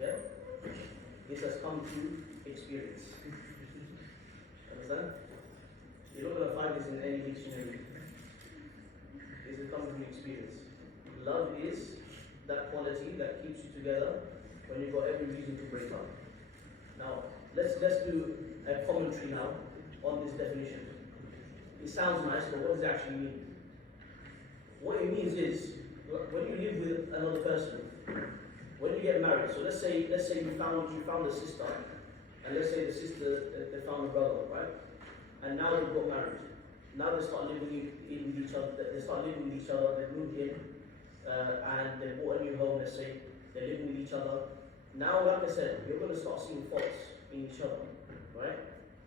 Yeah? This has come through experience. Understand? You're not going to find this in any dictionary. This has come through experience. Love is that quality that keeps you together when you've got every reason to break up. Now, let's do a commentary now on this definition. It sounds nice, but what does it actually mean? What it means is, when you live with another person, when you get married, so let's say you found a sister, and let's say the sister they found a brother, right? And now they've got married. Now they start living in with each other. They start living with each other. They moved in, and they bought a new home. Let's say they're living with each other. Now, like I said, you're going to start seeing faults in each other, right?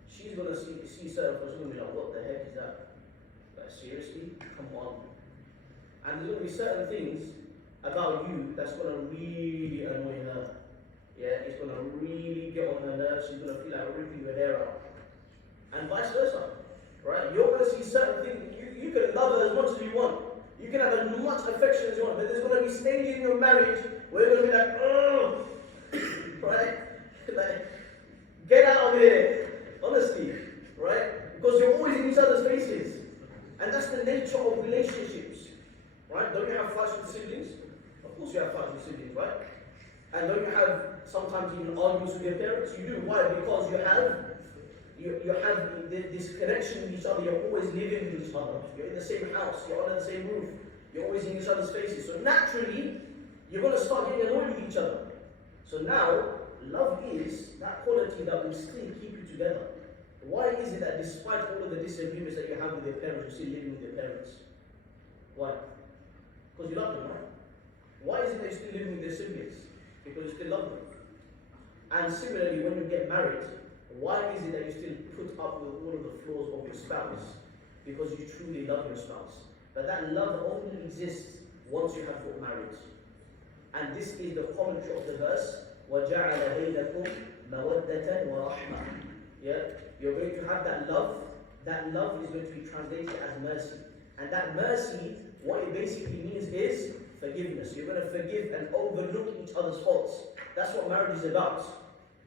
She's going to see certain faults. She's going to be like, "What the heck is that? Like, seriously? Come on!" And there's going to be certain things about you that's going to really annoy her. Yeah, it's going to really get on her nerves. She's going to feel like ripping your hair out. And vice versa, right? You're going to see certain things. You can love her as much as you want. You can have as much affection as you want. But there's going to be stages in your marriage where you're going to be like, oh, right? Like, get out of here. Honestly, right? Because you're always in each other's faces. And that's the nature of relationships, right? Don't you have fights with siblings? Of course you have fights with siblings, right? And don't you have sometimes even arguments with your parents? You do. Why? Because you have this connection with each other. You're always living with each other. You're in the same house. You're under the same roof. You're always in each other's faces. So naturally, you're going to start getting annoyed with each other. So now, love is that quality that will still keep you together. Why is it that despite all of the disagreements that you have with your parents, you're still living with your parents? Why? Because you love them, right? Why is it that you're still living with your siblings? Because you still love them. And similarly, when you get married, why is it that you still put up with all of the flaws of your spouse? Because you truly love your spouse. But that love only exists once you have got married. And this is the commentary of the verse, وَجَعَلَ بَيْنَكُمْ مَوَدَّةً وَرَحْمَةً. Yeah? You're going to have that love. That love is going to be translated as mercy. And that mercy, what it basically means is forgiveness. You're going to forgive and overlook each other's faults. That's what marriage is about.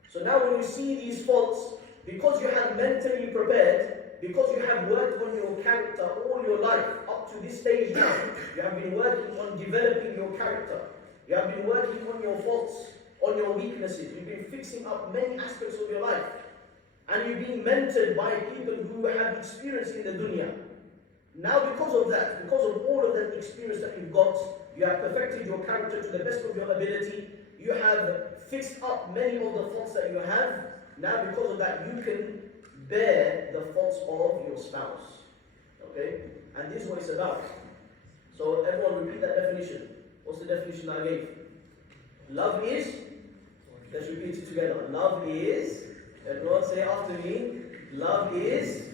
So now when you see these faults, because you have mentally prepared, because you have worked on your character all your life, up to this stage now, you have been working on developing your character. You have been working on your faults, on your weaknesses. You've been fixing up many aspects of your life. And you've been mentored by people who have experience in the dunya. Now because of that, because of all of that experience that you've got, you have perfected your character to the best of your ability. You have fixed up many of the faults that you have. Now because of that, you can bear the faults of your spouse. Okay? And this is what it's about. So everyone repeat that definition. What's the definition I gave? Love is, let's repeat it together. Love is, everyone say after me, love is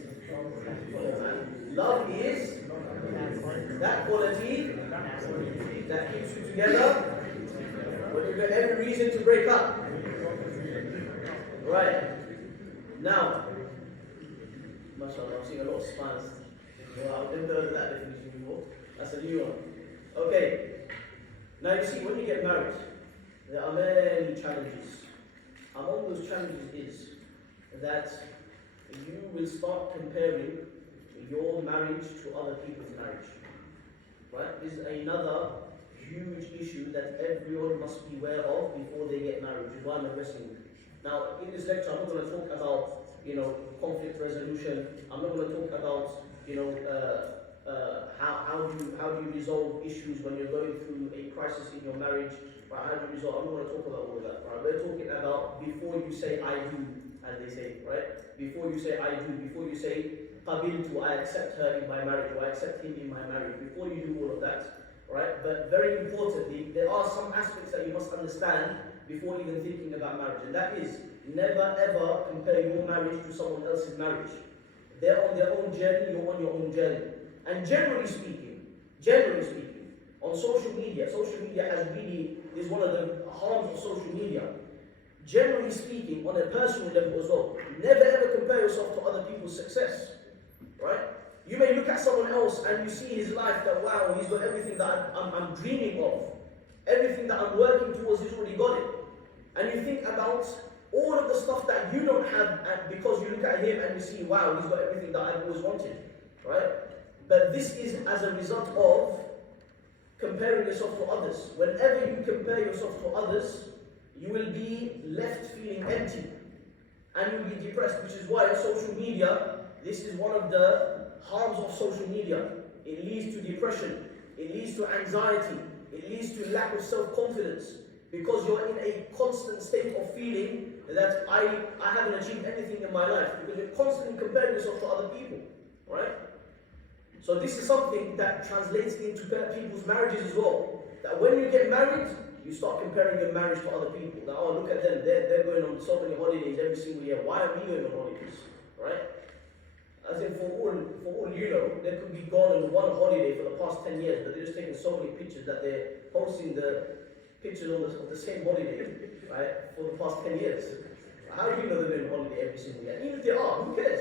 that quality that keeps you together when you've got every reason to break up. Right. Now, mashallah, I'm seeing a lot of smiles. Wow, I've never heard of that definition before. That's a new one. Okay. Now you see, when you get married, there are many challenges. Among those challenges is that you will start comparing your marriage to other people's marriage. Right? This is another huge issue that everyone must be aware of before they get married, which is why I'm addressing it. Now, in this lecture, I'm not going to talk about, conflict resolution. I'm not going to talk about, how do you resolve issues when you're going through a crisis in your marriage. Right? How do you resolve? I'm not going to talk about all of that. Right? We're talking about before you say I do, as they say, right? Before you say I do, before you say qabiltu, I accept her in my marriage, or I accept him in my marriage. Before you do all of that, right? But very importantly, there are some aspects that you must understand before even thinking about marriage, and that is never ever compare your marriage to someone else's marriage. They're on their own journey, you're on your own journey. And generally speaking, on social media is one of the harms of social media. Generally speaking, on a personal level as well, never ever compare yourself to other people's success, right? You may look at someone else and you see his life that, wow, he's got everything that I'm dreaming of. Everything that I'm working towards, he's already got it. And you think about all of the stuff that you don't have, and because you look at him and you see, wow, he's got everything that I've always wanted, right? But this is as a result of comparing yourself to others. Whenever you compare yourself to others, you will be left feeling empty and you'll be depressed, which is why social media, this is one of the harms of social media. It leads to depression, it leads to anxiety, it leads to lack of self-confidence, because you're in a constant state of feeling that I haven't achieved anything in my life, because you're constantly comparing yourself to other people, right? So this is something that translates into people's marriages as well. That when you get married, you start comparing your marriage to other people. That, oh, look at them, they're going on so many holidays every single year. Why are we going on holidays, right? I think for all you know, they could be gone on one holiday for the past 10 years, but they're just taking so many pictures that they're posting the pictures of the same holiday, right, for the past 10 years. How do you know they're going on holiday every single year? Even if they are, who cares,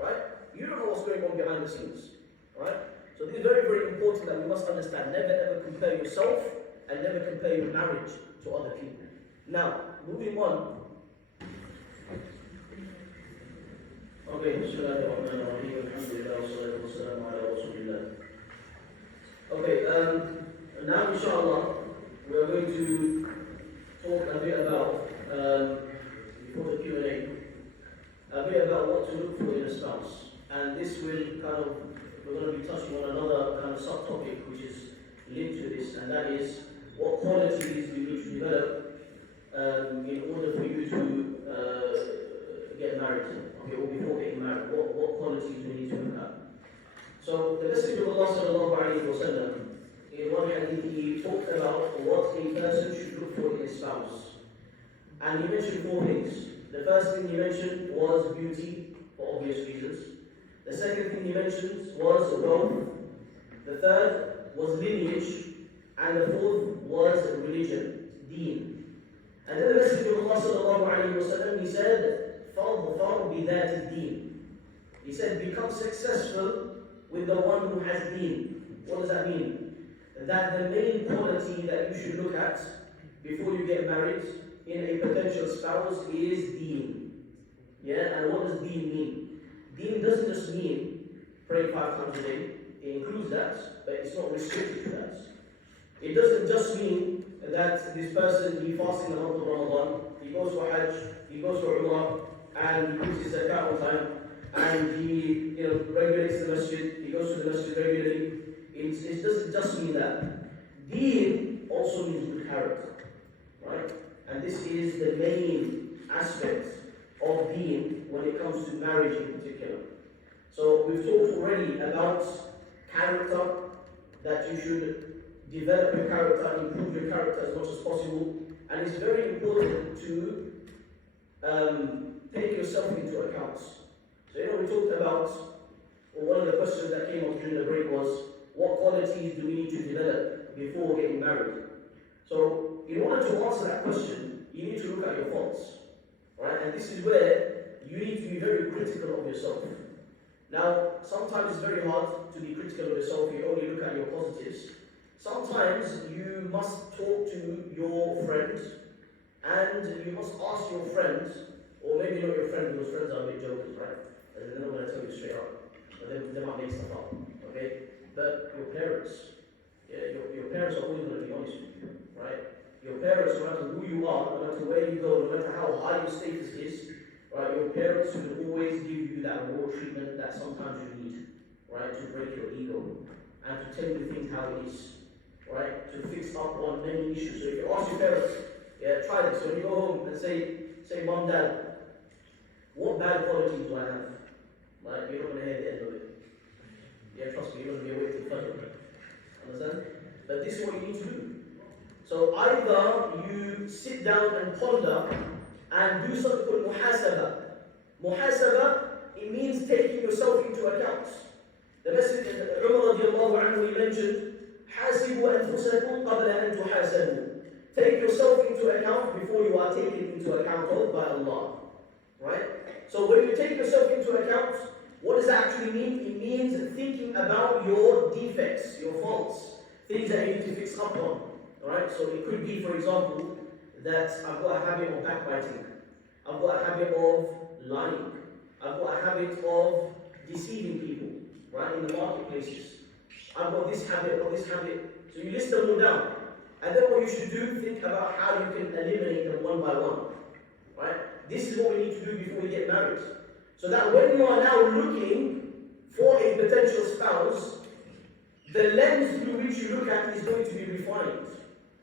right? You don't know what's going on behind the scenes, right? So this is very, very important that we must understand. Never ever compare yourself and never compare your marriage to other people. Now, moving on. Okay, now inshallah, we are going to talk a bit about, before the Q&A, a bit about what to look for in a spouse. And this will we're going to be touching on another kind of subtopic which is linked to this, and that is what qualities we need to develop in order for you to get married, okay, or before getting married. What qualities we need to look at. So the Messenger of Allah sallallahu alayhi wa sallam, in one hadith, he talked about what a person should look for in a spouse. And he mentioned 4 things. The first thing he mentioned was beauty, for obvious reasons. The second thing he mentioned was wealth. The third was lineage. And the fourth was religion, deen. And then the Messenger of Allah sallallahu alayhi wa sallam, he said, فَاظْفَرْ بِذَاتِ الدِّينِ. He said, become successful with the one who has deen. What does that mean? That the main quality that you should look at before you get married in a potential spouse is deen. Yeah, and what does deen mean? Deen doesn't just mean pray 5 times a day. It includes that, but it's not restricted to that. It doesn't just mean that this person, he fasts in the month of Ramadan, he goes for Hajj, he goes for Umrah, and he puts his zakat on time, and he regulates the masjid, he goes to the masjid regularly. It doesn't just mean that. Deen also means good character, right? And this is the main aspect of deen when it comes to marriage in particular. So we've talked already about character, that you should develop your character, improve your character as much as possible, And it's very important to take yourself into account. So, we talked about, or one of the questions that came up during the break was, what qualities do we need to develop before getting married? So, in order to answer that question, you need to look at your faults, right? And this is where you need to be very critical of yourself. Now, sometimes it's very hard to be critical of yourself. You only look at your positives. Sometimes you must talk to your friend, and you must ask your friend, or maybe not your friend, because friends are a bit jokers, right? And they're not going to tell you straight up, but they might make stuff up, okay? But your parents, your parents are always going to be honest with you, right? Your parents, no matter who you are, no matter where you go, no matter how high your status is, right? Your parents will always give you that raw treatment that sometimes you need, right? To break your ego and to tell you things how it is, right? To fix up on many issues. So if you ask your parents, try this. When you go home and say, Mom, Dad, what bad qualities do I have? Right? You're not going to hear the end of it. Yeah, trust me, you're going to be awake till further. Understand? But this is what you need to do. So either you sit down and ponder and do something called muhasabah. Muhasabah, it means taking yourself into account. The Messenger, Umar radiallahu anhu, he mentioned, حَاسِبُوا أَنفُسَكُمْ قَبْلَ أَن تُحَاسَبُوا. Take yourself into account before you are taken into account of by Allah. Right? So when you take yourself into account, what does that actually mean? It means thinking about your defects, your faults, things that you need to fix up on. Right? So it could be, for example, that I've got a habit of backbiting. I've got a habit of lying. I've got a habit of deceiving people, right, in the marketplaces. I've got this habit or this habit. So you list them all down. And then what you should do, think about how you can eliminate them one by one. Right? This is what we need to do before we get married. So that when you are now looking for a potential spouse, the lens through which you look at is going to be refined.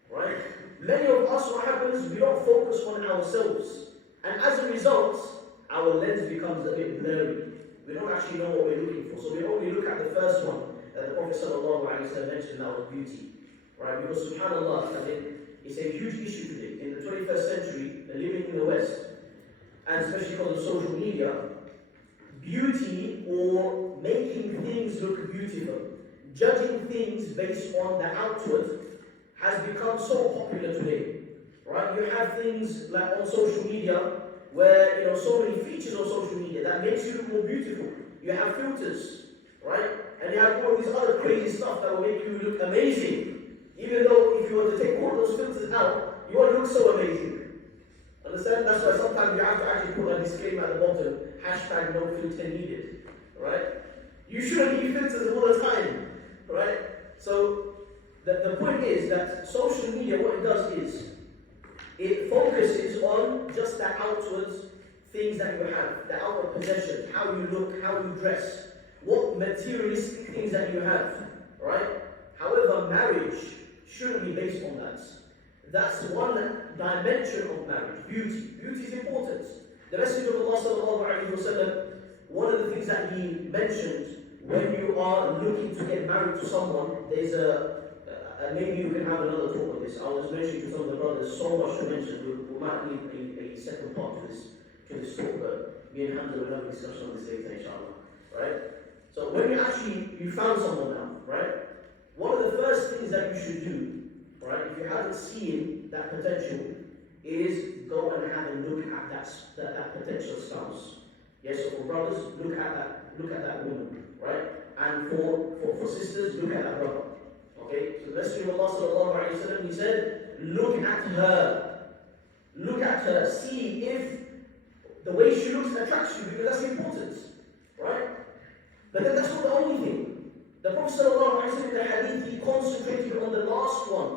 Right? Many of us, what happens, we don't focus on ourselves. And as a result, our lens becomes a bit blurry. We don't actually know what we're looking for. So we only look at the first one that the Prophet ﷺ mentioned, that was beauty. Right? Because subhanAllah, I mean, it's a huge issue today. In the 21st century, living in the West, and especially because of social media, beauty or making things look beautiful, judging things based on the outward, has become so popular today. Right? You have things like on social media where so many features on social media that makes you look more beautiful. You have filters, right? And you have all this other crazy stuff that will make you look amazing. Even though if you were to take all those filters out, you won't look so amazing. Understand? That's why sometimes you have to actually put a disclaimer at the bottom, hashtag no filter needed. Right? You shouldn't need filters all the time. Right? So the point is that social media, what it does is it focuses on just the outward things that you have, the outward possessions, how you look, how you dress, what materialistic things that you have, right? However, marriage shouldn't be based on that. That's one dimension of marriage, beauty. Beauty is important. The Messenger of Allah sallallahu alaihi wasallam, one of the things that he mentioned when you are looking to get married to someone, there's maybe you can have another talk on this. I was mentioning to some of the brothers, so much to mention. We might need a second part to this talk, but me and Hamza will have a discussion on this later, inshallah. Right? So when you found someone now, right? One of the first things that you should do, right, if you haven't seen that potential, is go and have a look at that potential spouse. Yes, so for brothers, look at that woman, right? And for sisters, look at that brother. Okay, so the Messenger of Allah sallallahu alaihi wasallam, he said, look at her, see if the way she looks attracts you, because that's important, right? But then that's not the only thing. The Prophet sallallahu alaihi wasallam in the hadith, he concentrated on the last one,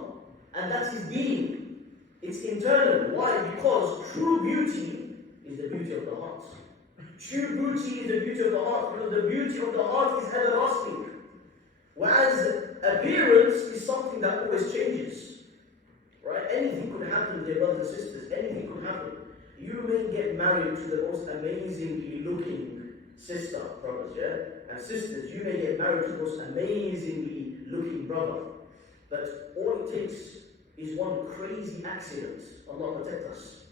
and that's his deen. It's internal. Why? Because true beauty is the beauty of the heart. True beauty is the beauty of the heart, because the beauty of the heart is everlasting. Whereas appearance is something that always changes. Right? Anything could happen, dear brothers and sisters. Anything could happen. You may get married to the most amazingly looking sister, brothers, yeah? And sisters, you may get married to the most amazingly looking brother. But all it takes is one crazy accident. Allah protect us.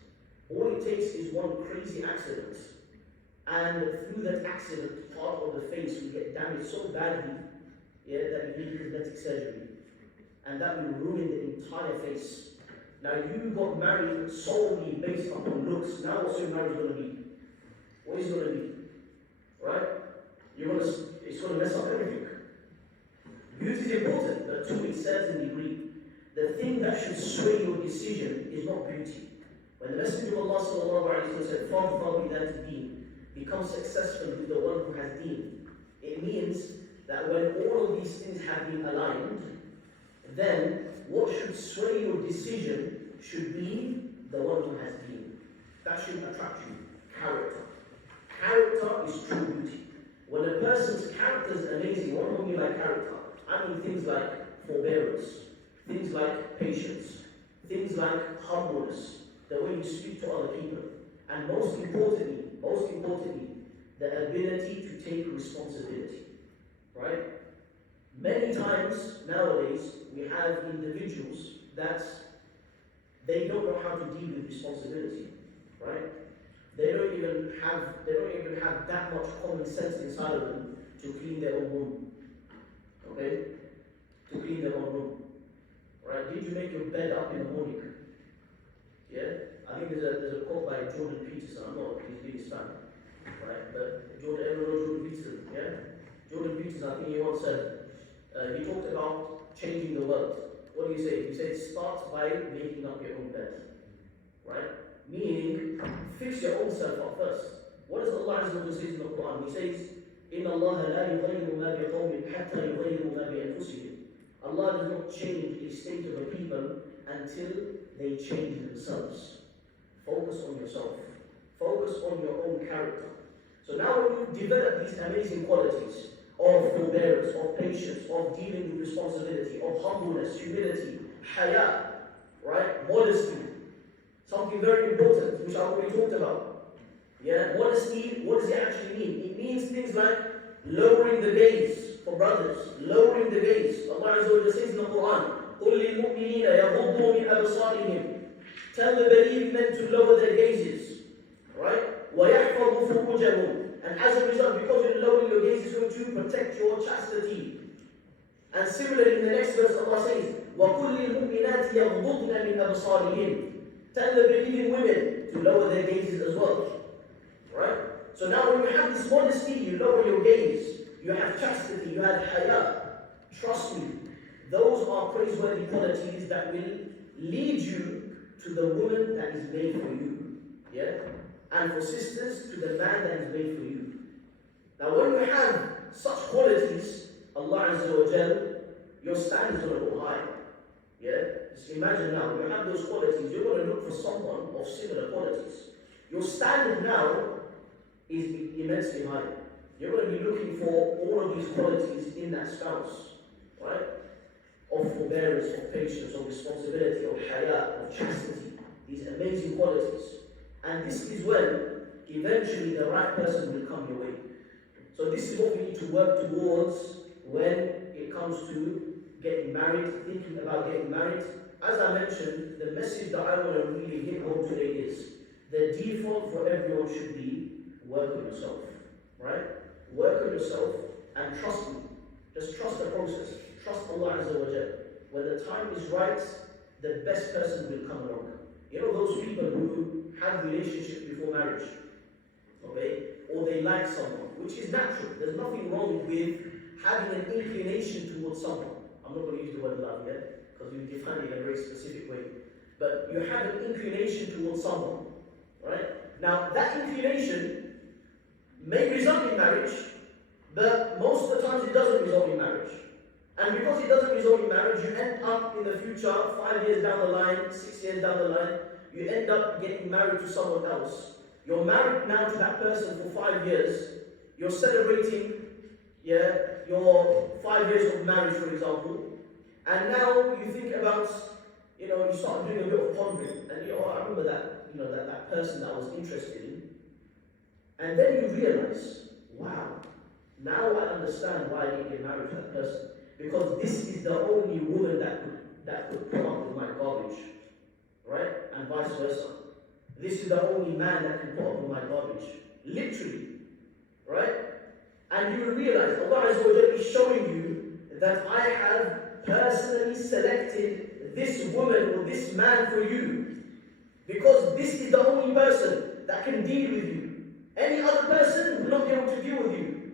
All it takes is one crazy accident. And through that accident, part of the face will get damaged so badly, that you need cosmetic surgery. And that will ruin the entire face. Now you got married solely based upon looks. Now what's your marriage going to be? What is it going to be? Right? It's going to mess up everything. Beauty is important, but to a certain degree. The thing that should sway your decision is not beauty. When the Messenger of Allah sallallahu alaihi wasallam said, "Fadfar bidhat deen," become successful with the one who has deen. It means that when all of these things have been aligned, then what should sway your decision should be the one who has deen. That should attract you. Character. Character is true beauty. When a person's character is amazing, what do I mean by character? I mean things like forbearance, things like patience, things like humbleness, the way you speak to other people, and most importantly, the ability to take responsibility. Right? Many times nowadays we have individuals that they don't know how to deal with responsibility. Right? They don't even have that much common sense inside of them to clean their own room. Okay? To clean their own room. Right? Did you make your bed up in the morning? Yeah? I think there's a quote by Jordan Peterson. I'm not his biggest fan. Right? But everyone knows Jordan Peterson. Yeah? Jordan Peterson, I think he once said, he talked about changing the world. What do you say? He said, start by making up your own bed. Right? Meaning, fix your own self up first. What does Allah Azza wa Jalla say in the Quran? He says, إِنَّ اللَّهَ لَا يُغَيِّرُ مَا بِقَوْمٍ حَتَّى يُغَيِّرُ مَا بِأَنفُسِهِمْ. Allah does not change the state of a people until they change themselves. Focus on yourself. Focus on your own character. So now when you develop these amazing qualities of forbearance, of patience, of dealing with responsibility, of humbleness, humility, haya, right, modesty, something very important, which I already talked about. Yeah, modesty, what does it actually mean? It means things like lowering the gaze for brothers, lowering the gaze. Allah Azza wa Jalla says in the Quran, قُلْ لِلْمُؤْمِنِينَ يَغُضُّوا مِنْ أَبْصَارِهِمْ. Tell the believing men to lower their gazes, right? وَيَحْفَظُوا فُرُوجَهُمْ. And as a result, because you're lowering your gaze, it's going to protect your chastity. And similarly, in the next verse, Allah says, وَقُلْ لِلْمُؤْمِنَاتِ يَغْضُضْنَ مِنْ أَبْصَارِهِمْ. Tell the believing women to lower their gazes as well. Right? So now when you have this modesty, you lower your gaze, you have chastity, you have haya. Trust me, those are praiseworthy qualities that will lead you to the woman that is made for you. Yeah? And for sisters, to the man that is made for you. Now when you have such qualities, Allah Azza wa Jal, your stand is going to go high. Yeah? Just imagine now, you have those qualities, you're going to look for someone of similar qualities. Your standard now is immensely high. You're going to be looking for all of these qualities in that spouse. Right? Of forbearance, of patience, of responsibility, of haya, of chastity. These amazing qualities. And this is when eventually the right person will come your way. So this is what we need to work towards when it comes to getting married, thinking about getting married. As I mentioned, the message that I want to really hit home today is the default for everyone should be work on yourself. Right? Work on yourself and trust me. Just trust the process. Trust Allah Azza wa Jal. When the time is right, the best person will come along. You know those people who have relationships before marriage, okay? Or they like someone, which is natural. There's nothing wrong with having an inclination towards someone. I'm not going to use the word love yet, because we define it in a very specific way. But you have an inclination towards someone, right? Now, that inclination may result in marriage, but most of the times it doesn't result in marriage. And because it doesn't result in marriage, you end up in the future, 5 years down the line, 6 years down the line, you end up getting married to someone else. You're married now to that person for 5 years. You're celebrating, your 5 years of marriage, for example. And now you think about, you start doing a bit of pondering. And I remember that, that person that I was interested in. And then you realize, wow, now I understand why I didn't get married to that person. Because this is the only woman that could that could put up with my garbage, right? And vice versa. This is the only man that can put up with my garbage. Literally. Right? And you will realize Allah Azza wa Jalla is showing you that I have personally selected this woman or this man for you. Because this is the only person that can deal with you. Any other person will not be able to deal with you.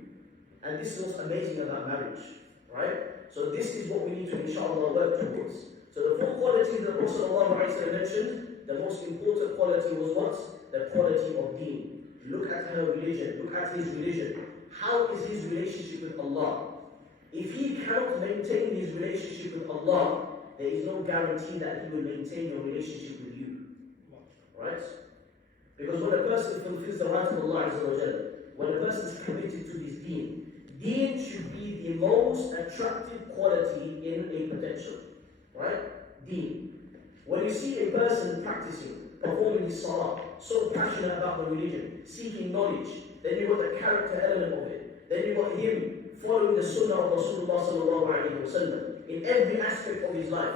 And this is what's amazing about marriage. Right? So this is what we need to inshallah work towards. So the four qualities that Rasulullah mentioned, the most important quality was what? The quality of deen. Look at her religion, look at his religion. How is his relationship with Allah? If he cannot maintain his relationship with Allah, there is no guarantee that he will maintain your relationship with you. Right? Because when a person fulfills the right of Allah Azza wa Jalla, when a person is committed to his deen, deen should be the most attractive quality in a potential. Right? Deen. When you see a person practicing, performing his salah, so passionate about the religion, seeking knowledge, then you've got the character element of it. Then you've got him following the sunnah of Rasulullah sallallahu alayhi wa sallam in every aspect of his life.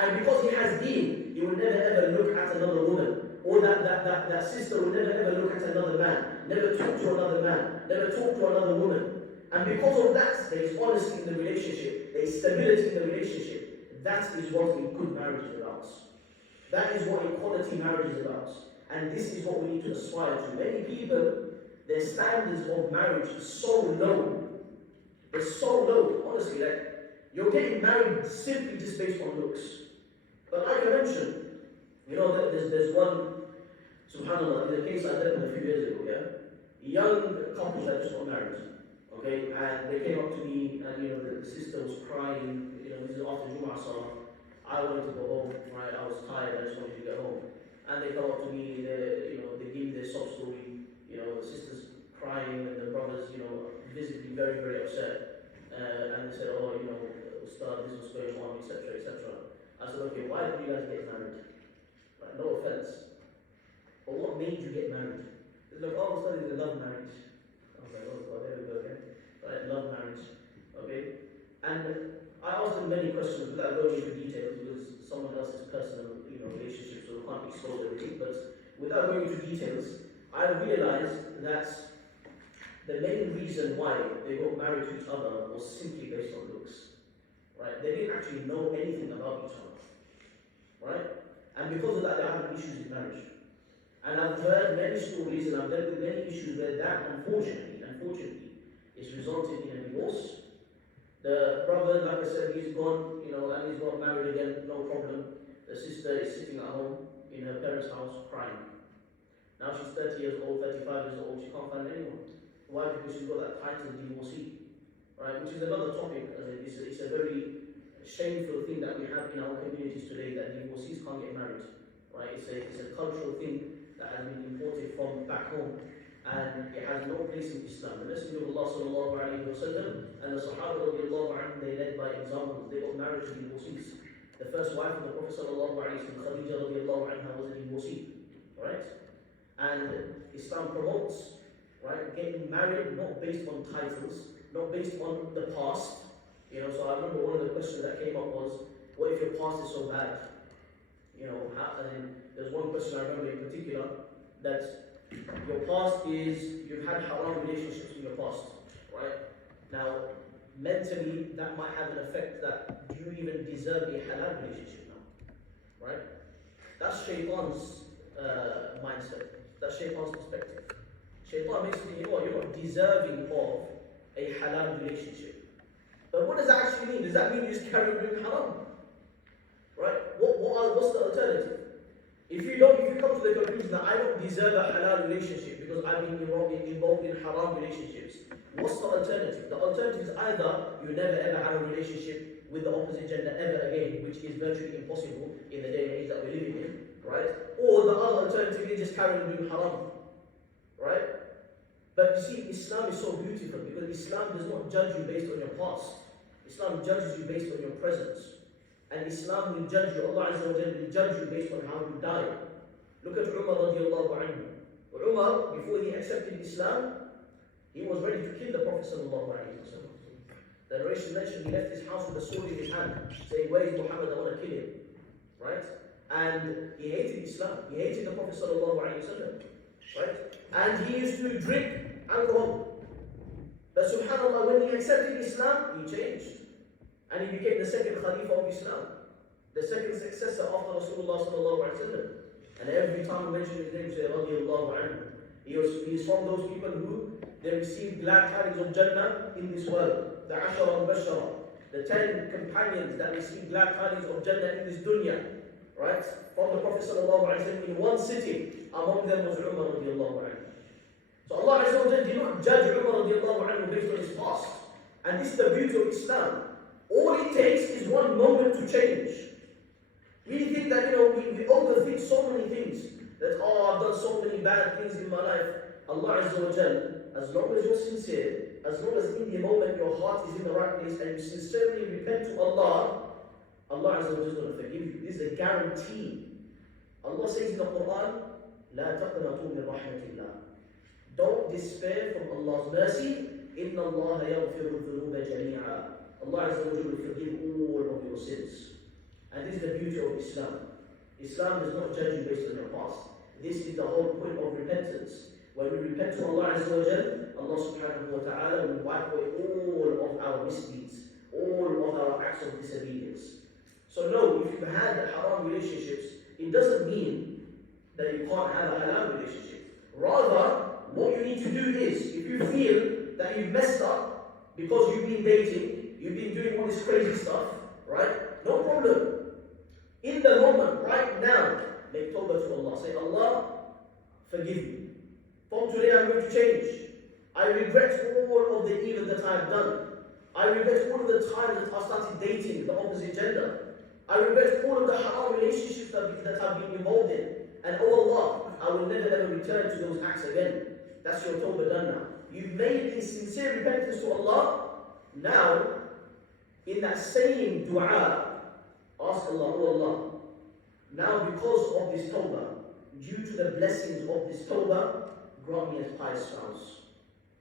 And because he has deen, he will never ever look at another woman. Or that sister will never ever look at another man, never talk to another man, never talk to another woman. And because of that, there is honesty in the relationship, there is stability in the relationship. That is what a good marriage is about. That is what a quality marriage is about. And this is what we need to aspire to. Many people, their standards of marriage is so low. They're so low, honestly. Like, you're getting married simply just based on looks. But like I mentioned, you know, there's one, subhanAllah, there's a case I dealt with a few years ago, yeah? Young couple that just got married, okay? And they came up to me, and you know, the sister was crying, you know, this is after Jumu'ah Salah. I wanted to go home, right? I was tired, I just wanted to get home. And they come up to me, they give me their sob story, you know, the sister's crying and the brother's, you know, visibly very, very upset. And they said, oh, you know, Ustad, this was going on, etc., etc. I said, okay, why did you guys get married? Like, no offense. But what made you get married? It's like, oh, Ustad, it's a love marriage. I was like, oh, God, there we go again. Right, love marriage. Okay? And I asked them many questions without going into details because someone else's personal, you know, relationship, so we can't expose everything. But without going into details, I realized that the main reason why they got married to each other was simply based on looks. Right? They didn't actually know anything about each other. Right? And because of that, they're having issues in marriage. And I've heard many stories and I've dealt with many issues where that, unfortunately, is resulted in a divorce. The brother, like I said, he's gone, you know, and he's got married again, no problem. The sister is sitting at home in her parents' house crying. Now she's 30 years old, 35 years old, she can't find anyone. Why? Because she's got that title divorcee, right? Which is another topic. It's a very shameful thing that we have in our communities today, that divorcees can't get married, right? It's a cultural thing that has been imported from back home. And it has no place in Islam. The Messenger of Allah sallallahu alayhi wa sallam and the Sahaba radiallahu anhum, they led by examples. They got married to divorcees. The first wife of the Prophet sallallahu alayhi wa sallam, Khadija radiallahu anha, was a divorcee, right? And Islam promotes, right, getting married not based on titles, not based on the past. You know, so I remember one of the questions that came up was, what if your past is so bad? You know, there's one question I remember in particular that your past is, you've had haram relationships in your past, right? Now, mentally, that might have an effect that, do you even deserve a halal relationship now, right? That's shaitan's mindset, that's shaitan's perspective. Shaitan makes you think, you know what, you're not deserving of a halal relationship. But what does that actually mean? Does that mean you just carry on doing haram? Right? What's the alternative? If you come to the conclusion that I don't deserve a halal relationship because I've been involved in haram relationships, what's the alternative? The alternative is either you never ever have a relationship with the opposite gender ever again, which is virtually impossible in the day and age that we're living in, right? Or the other alternative is just carry on doing haram, right? But you see, Islam is so beautiful because Islam does not judge you based on your past. Islam judges you based on your presence. And Islam will judge you, Allah Azza wa Jalla will judge you based on how you die. Look at Umar radiallahu anhu. Umar, before he accepted Islam, he was ready to kill the Prophet sallallahu alayhi wa sallam. The narration mentioned he left his house with a sword in his hand, saying, "Where is Muhammad? I want to kill him." Right? And he hated Islam. He hated the Prophet sallallahu alaihi wasallam. Right? And he used to drink alcohol. But subhanAllah, when he accepted Islam, he changed. And he became the second Khalifa of Islam. The second successor after Rasulullah sallallahu alaihi wasallam. And every time we mention his name, say, radiyallahu anhu. He is from those people who they received glad tidings of Jannah in this world. The Ashara al-Bashara. The 10 companions that received glad tidings of Jannah in this dunya. Right? From the Prophet sallallahu alaihi wasallam in one city. Among them was Umar radiyallahu anhu. So Allah Azza wa Jalla did not judge Umar radiallahu anhu based on his past. And this is the beauty of Islam. All it takes is one moment to change. We think that, we overthink so many things. That, I've done so many bad things in my life. Allah Azza wa Jalla, as long as you're sincere, as long as in the moment your heart is in the right place and you sincerely repent to Allah, Allah Azza wa Jalla is going to forgive you. This is a guarantee. Allah says in the Quran, لا تقنطوا من رحمة الله. Don't despair from Allah's mercy. إِنَّ اللَّهَ يَغْفِرُ الذُّنُوبَ جَمِيعًا. Allah Azza wa Jalla will forgive all of your sins. And this is the beauty of Islam. Islam does not judge you based on your past. This is the whole point of repentance. When we repent to Allah Azza wa Jalla, Allah subhanahu wa ta'ala will wipe away all of our misdeeds, all of our acts of disobedience. So no, if you've had haram relationships, it doesn't mean that you can't have a halal relationship. Rather, what you need to do is, if you feel that you've messed up because you've been dating, you've been doing all this crazy stuff, right? No problem. In the moment, right now, make tawbah to Allah. Say, Allah, forgive me. From today I'm going to change. I regret all of the evil that I've done. I regret all of the times that I started dating the opposite gender. I regret all of the haram relationships that I've been involved in. And oh Allah, I will never ever return to those acts again. That's your tawbah done now. You've made a sincere repentance to Allah. Now, in that same dua, ask Allah, oh Allah, now because of this tawbah, due to the blessings of this tawbah, grant me a pious spouse.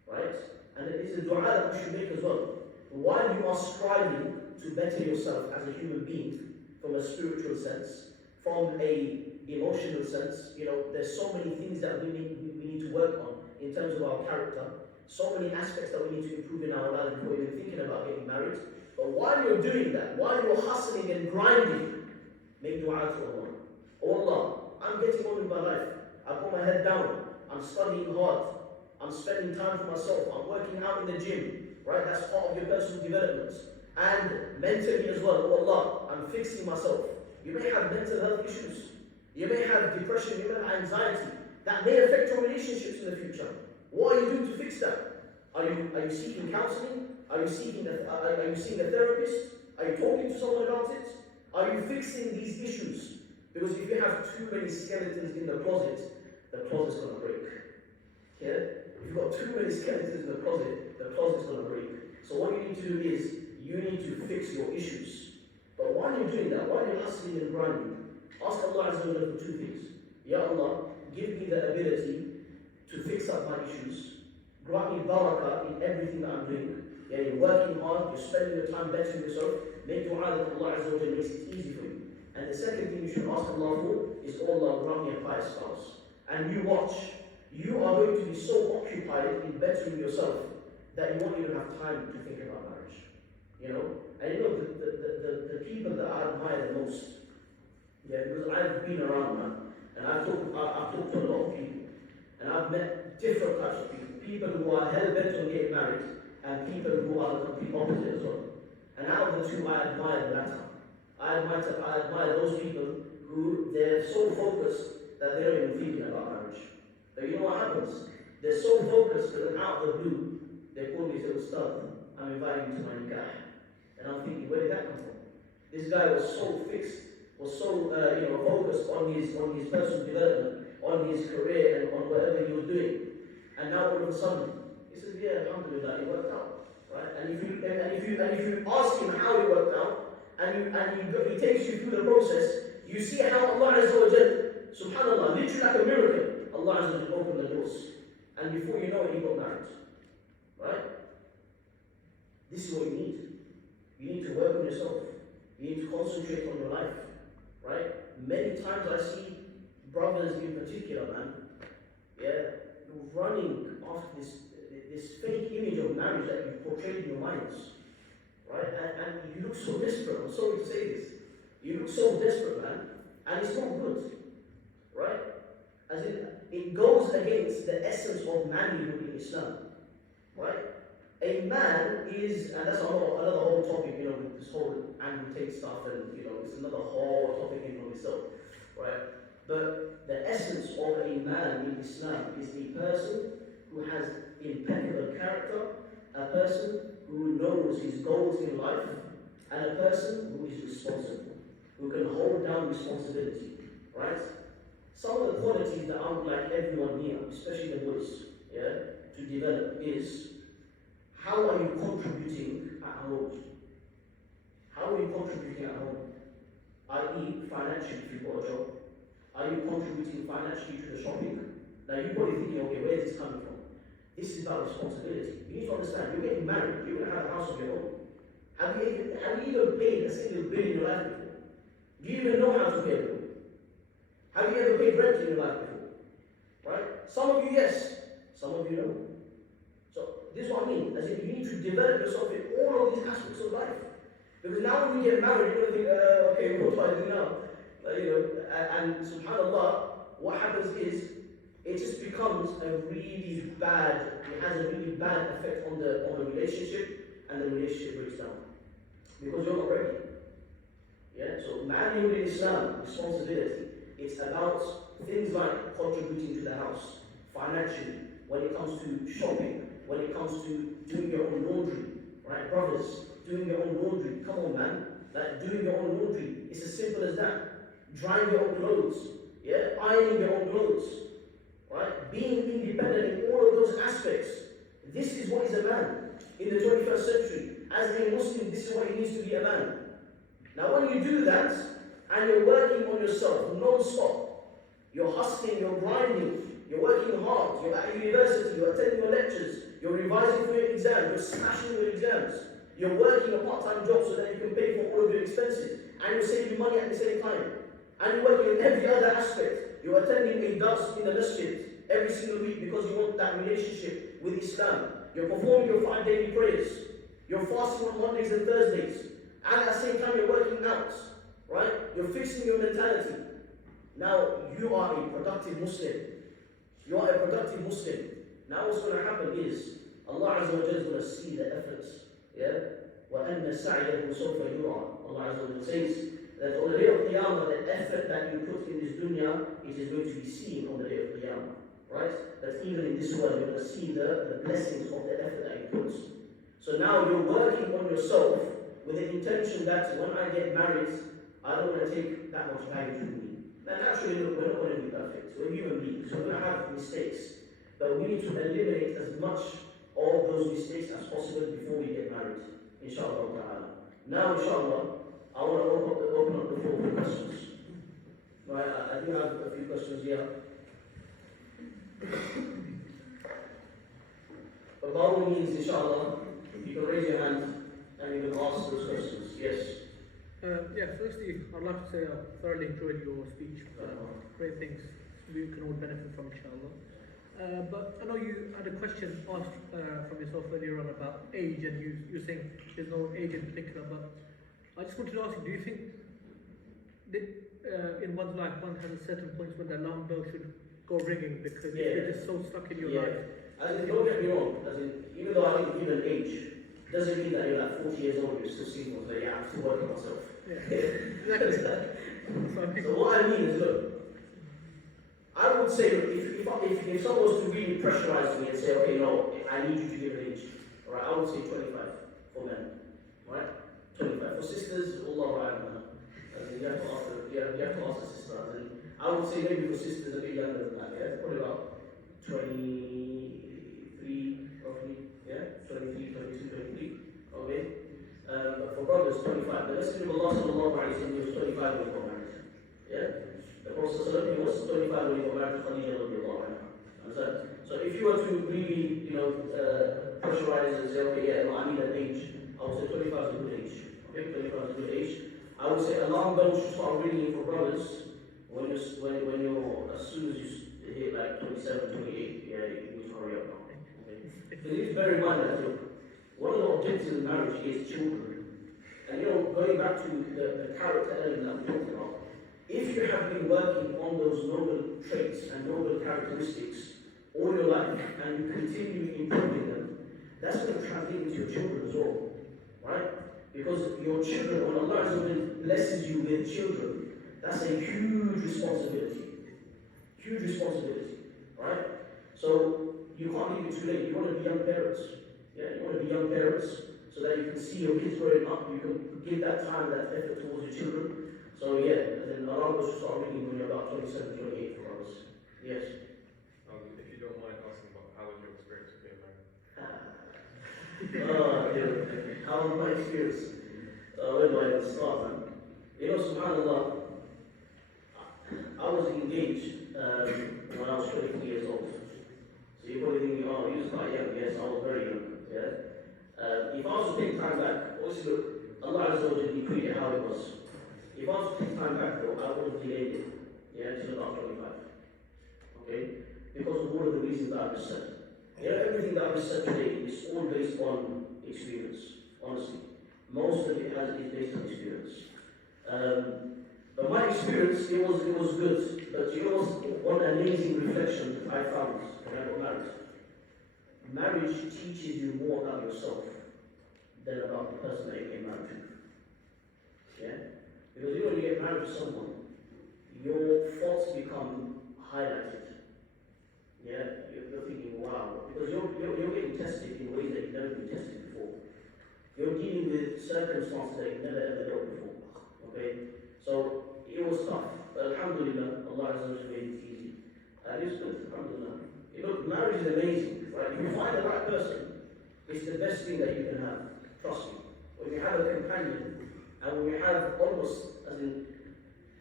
Right? And it is a dua that we should make as well. While you are striving to better yourself as a human being, from a spiritual sense, from a emotional sense, there's so many things that we need to work on in terms of our character, so many aspects that we need to improve in our life before even thinking about getting married. But while you're doing that, while you're hustling and grinding, make dua to Allah. Oh Allah, I'm getting on with my life. I put my head down. I'm studying hard. I'm spending time for myself. I'm working out in the gym. Right? That's part of your personal development. And mentally as well. Oh Allah, I'm fixing myself. You may have mental health issues. You may have depression. You may have anxiety. That may affect your relationships in the future. What are you doing to fix that? Are you seeking counseling? Are you seeing a therapist? Are you talking to someone about it? Are you fixing these issues? Because if you have too many skeletons in the closet's going to break. Yeah? If you've got too many skeletons in the closet's going to break. So what you need to do is, you need to fix your issues. But while you're doing that, while you're hustling and grinding, ask Allah Azza wa Jalla for two things. Ya Allah, give me the ability to fix up my issues. Grant me barakah in everything that I'm doing. Yeah, you're working hard, you're spending your time bettering yourself. Make dua that Allah Azza wa Jalla makes it easy for you. And the second thing you should ask Allah for is, oh Allah, grant me a pious spouse. And you watch, you are going to be so occupied in bettering yourself that you won't even have time to think about marriage. And the people that I admire the most, because I've been around now, and I've talked to a lot of people, and I've met different types of people who are hell-bent on getting married, and people who are the complete opposite as well. And out of the two, I admire the latter. I admire those people who they're so focused that they don't even think about marriage. But you know what happens? They're so focused that out of the blue, they call me and say, Ustad, I'm inviting you to my nikah. And I'm thinking, where did that come from? This guy was so fixed, was so focused on his personal development, on his career, and on whatever he was doing. And now all of a sudden, he says, yeah, alhamdulillah, it worked out. Right? And if you ask him how it worked out, and he takes you through the process, you see how Allah Azza wa Jalla, subhanallah, literally like a miracle, Allah Azza wa Jalla opened the doors. And before you know it, he got married. Right? this is what you need. You need to work on yourself. You need to concentrate on your life, right? Many times I see brothers in particular, man, yeah, running after this fake image of marriage that you've portrayed in your minds, right? And you look so desperate. I'm sorry to say this. You look so desperate, man, and it's not good, right? As in, it goes against the essence of manhood in Islam, right? A man is, and that's another whole topic, you know, with this whole Andrew Tate stuff, and you know, it's another whole topic in of itself, right? But the essence of a man in Islam is a person who has impeccable character, a person who knows his goals in life, and a person who is responsible, who can hold down responsibility, right? Some of the qualities that I would like everyone here, especially the boys, yeah, to develop is, how are you contributing at home? How are you contributing at home? I.e., financially, if you've got a job. Are you contributing financially to the shopping? Now you're probably thinking, okay, where is this coming from? This is about responsibility. You need to understand, you're getting married, you're going to have a house of your own. Have you even paid a single bill in your life before? Do you even know how to pay a bill? Have you ever paid rent in your life before? Right? Some of you, yes. Some of you, no. So, this is what I mean. As in, you need to develop yourself in all of these aspects of life. Because now when you get married, you're going to think, okay, what do I do now? You know, and subhanAllah, what happens is, it just becomes a really bad, it has a really bad effect on the relationship, and the relationship breaks down. Because you're not ready. Yeah? So manhood in Islam, responsibility, it's about things like contributing to the house, financially, when it comes to shopping, when it comes to doing your own laundry, right? Brothers, doing your own laundry, come on man, like doing your own laundry, it's as simple as that. Drying your own clothes, yeah? Ironing your own clothes, right? Being independent in all of those aspects. This is what is a man in the 21st century. As a Muslim, this is what it means to be a man. Now when you do that, and you're working on yourself non-stop, you're hustling, you're grinding, you're working hard, you're at university, you're attending your lectures, you're revising for your exams, you're smashing your exams, you're working a part-time job so that you can pay for all of your expenses, and you're saving money at the same time, and you're working in every other aspect. You're attending a dars in the masjid every single week because you want that relationship with Islam. You're performing your 5 daily prayers. You're fasting on Mondays and Thursdays. And at the same time, you're working out. Right? You're fixing your mentality. Now, you are a productive Muslim. You are a productive Muslim. Now what's going to happen is, Allah Azza wa Jalla is going to see the efforts. Yeah? وَأَنَّ سَعْيَهُ سَوْفَ يُرَى. Allah Azza wa Jalla says that on the day of Qiyamah, the effort that you put in this dunya, it is going to be seen on the day of Qiyamah. Right? That even in this world, you're going to see the blessings of the effort that you put. So now you're working on yourself with the intention that when I get married, I don't want to take that much baggage with me. Now naturally, look, we're not going to be perfect. We're human beings, so we're going to have mistakes. But we need to eliminate as much of those mistakes as possible before we get married. Inshallah ta'ala. Now, inshallah, I want to open up the floor for questions. Right, I do have a few questions here. But by all means, inshallah, you can raise your hand and you can ask those questions. Yes? Firstly, I'd like to say I thoroughly enjoyed your speech. Great things we can all benefit from, inshallah. But I know you had a question asked from yourself earlier on about age, and you're saying there's no age in particular, but I just wanted to ask you, do you think that in one's life one has a certain points when the alarm bell should go ringing because you're just so stuck in your life? As in, don't get me wrong, as in, even though I think given age, doesn't mean that you're like 40 years old, you're still single, so yeah, I'm still working on myself. Exactly. So what I mean is, look, I would say, if someone was to really pressurize me and say, okay, no, I need you to give an age, alright, I would say 25 for men, right? 25. For sisters, Allah Ra'ala. You have to ask the sister. And I would say maybe for sisters a bit younger than that, yeah? Probably about 23, roughly, yeah? 23, 22, 23, okay? But for brothers, 25. The Messenger of Allah sallallahu alayhi wa sallam was 25 when he got married, yeah? The Prophet sallallahu alayhi wa sallam was 25 when he got married to Khadija radiallahu anha. Understand? So if you were to really, pressurize and say, okay, yeah, no, I need an age, say 25 is a good age. Okay, 25 is a good age. I would say alarm bells should start ringing for brothers when you're as soon as you hit like 27, 28. Yeah, you need to hurry up now. Okay. But you need to bear in mind that one of the objectives of marriage is children. And going back to the character element that we talked about, if you have been working on those noble traits and noble characteristics all your life and you continue improving them, that's going to translate into your children as well, right? Because your children, when Allah blesses you with children, that's a huge responsibility. Huge responsibility, right? So you can't leave it too late. You want to be young parents. Yeah, you want to be young parents so that you can see your kids growing up. You can give that time, that effort towards your children. So yeah, and then alarm bells should start ringing when you're about 27, 28 for us. Yes. If you don't mind asking about how was your experience of being married? Yeah. How was my experience? Where do I even start, man? SubhanAllah, I was engaged when I was 24 years old. So you're probably thinking, oh, you was quite young. Yes, I was very young. Yeah. If I was to take time back, obviously, look, Allah Azza wa Jalla decreed it how it was. If I was to take time back, though, I would have delayed it. Yeah, until about 25. Okay? Because of all of the reasons that I've just said. Everything that I've just said today is all based on experience, honestly. Most of it is based on experience. But my experience, it was good. But you know one amazing reflection I found when I got married? Marriage teaches you more about yourself than about the person that you get married to. Yeah? Because when you get married to someone, your faults become highlighted. Yeah? You're thinking, wow. Because you're getting tested in ways that you've never been tested before. You're dealing with circumstances that you've never ever dealt before. Okay? So it was tough. But alhamdulillah, Allah Azza wa Jalla made it easy. And it's good, alhamdulillah. Look, marriage is amazing, right? If you find the right person, it's the best thing that you can have. Trust me. When you have a companion, and when you have almost, as in,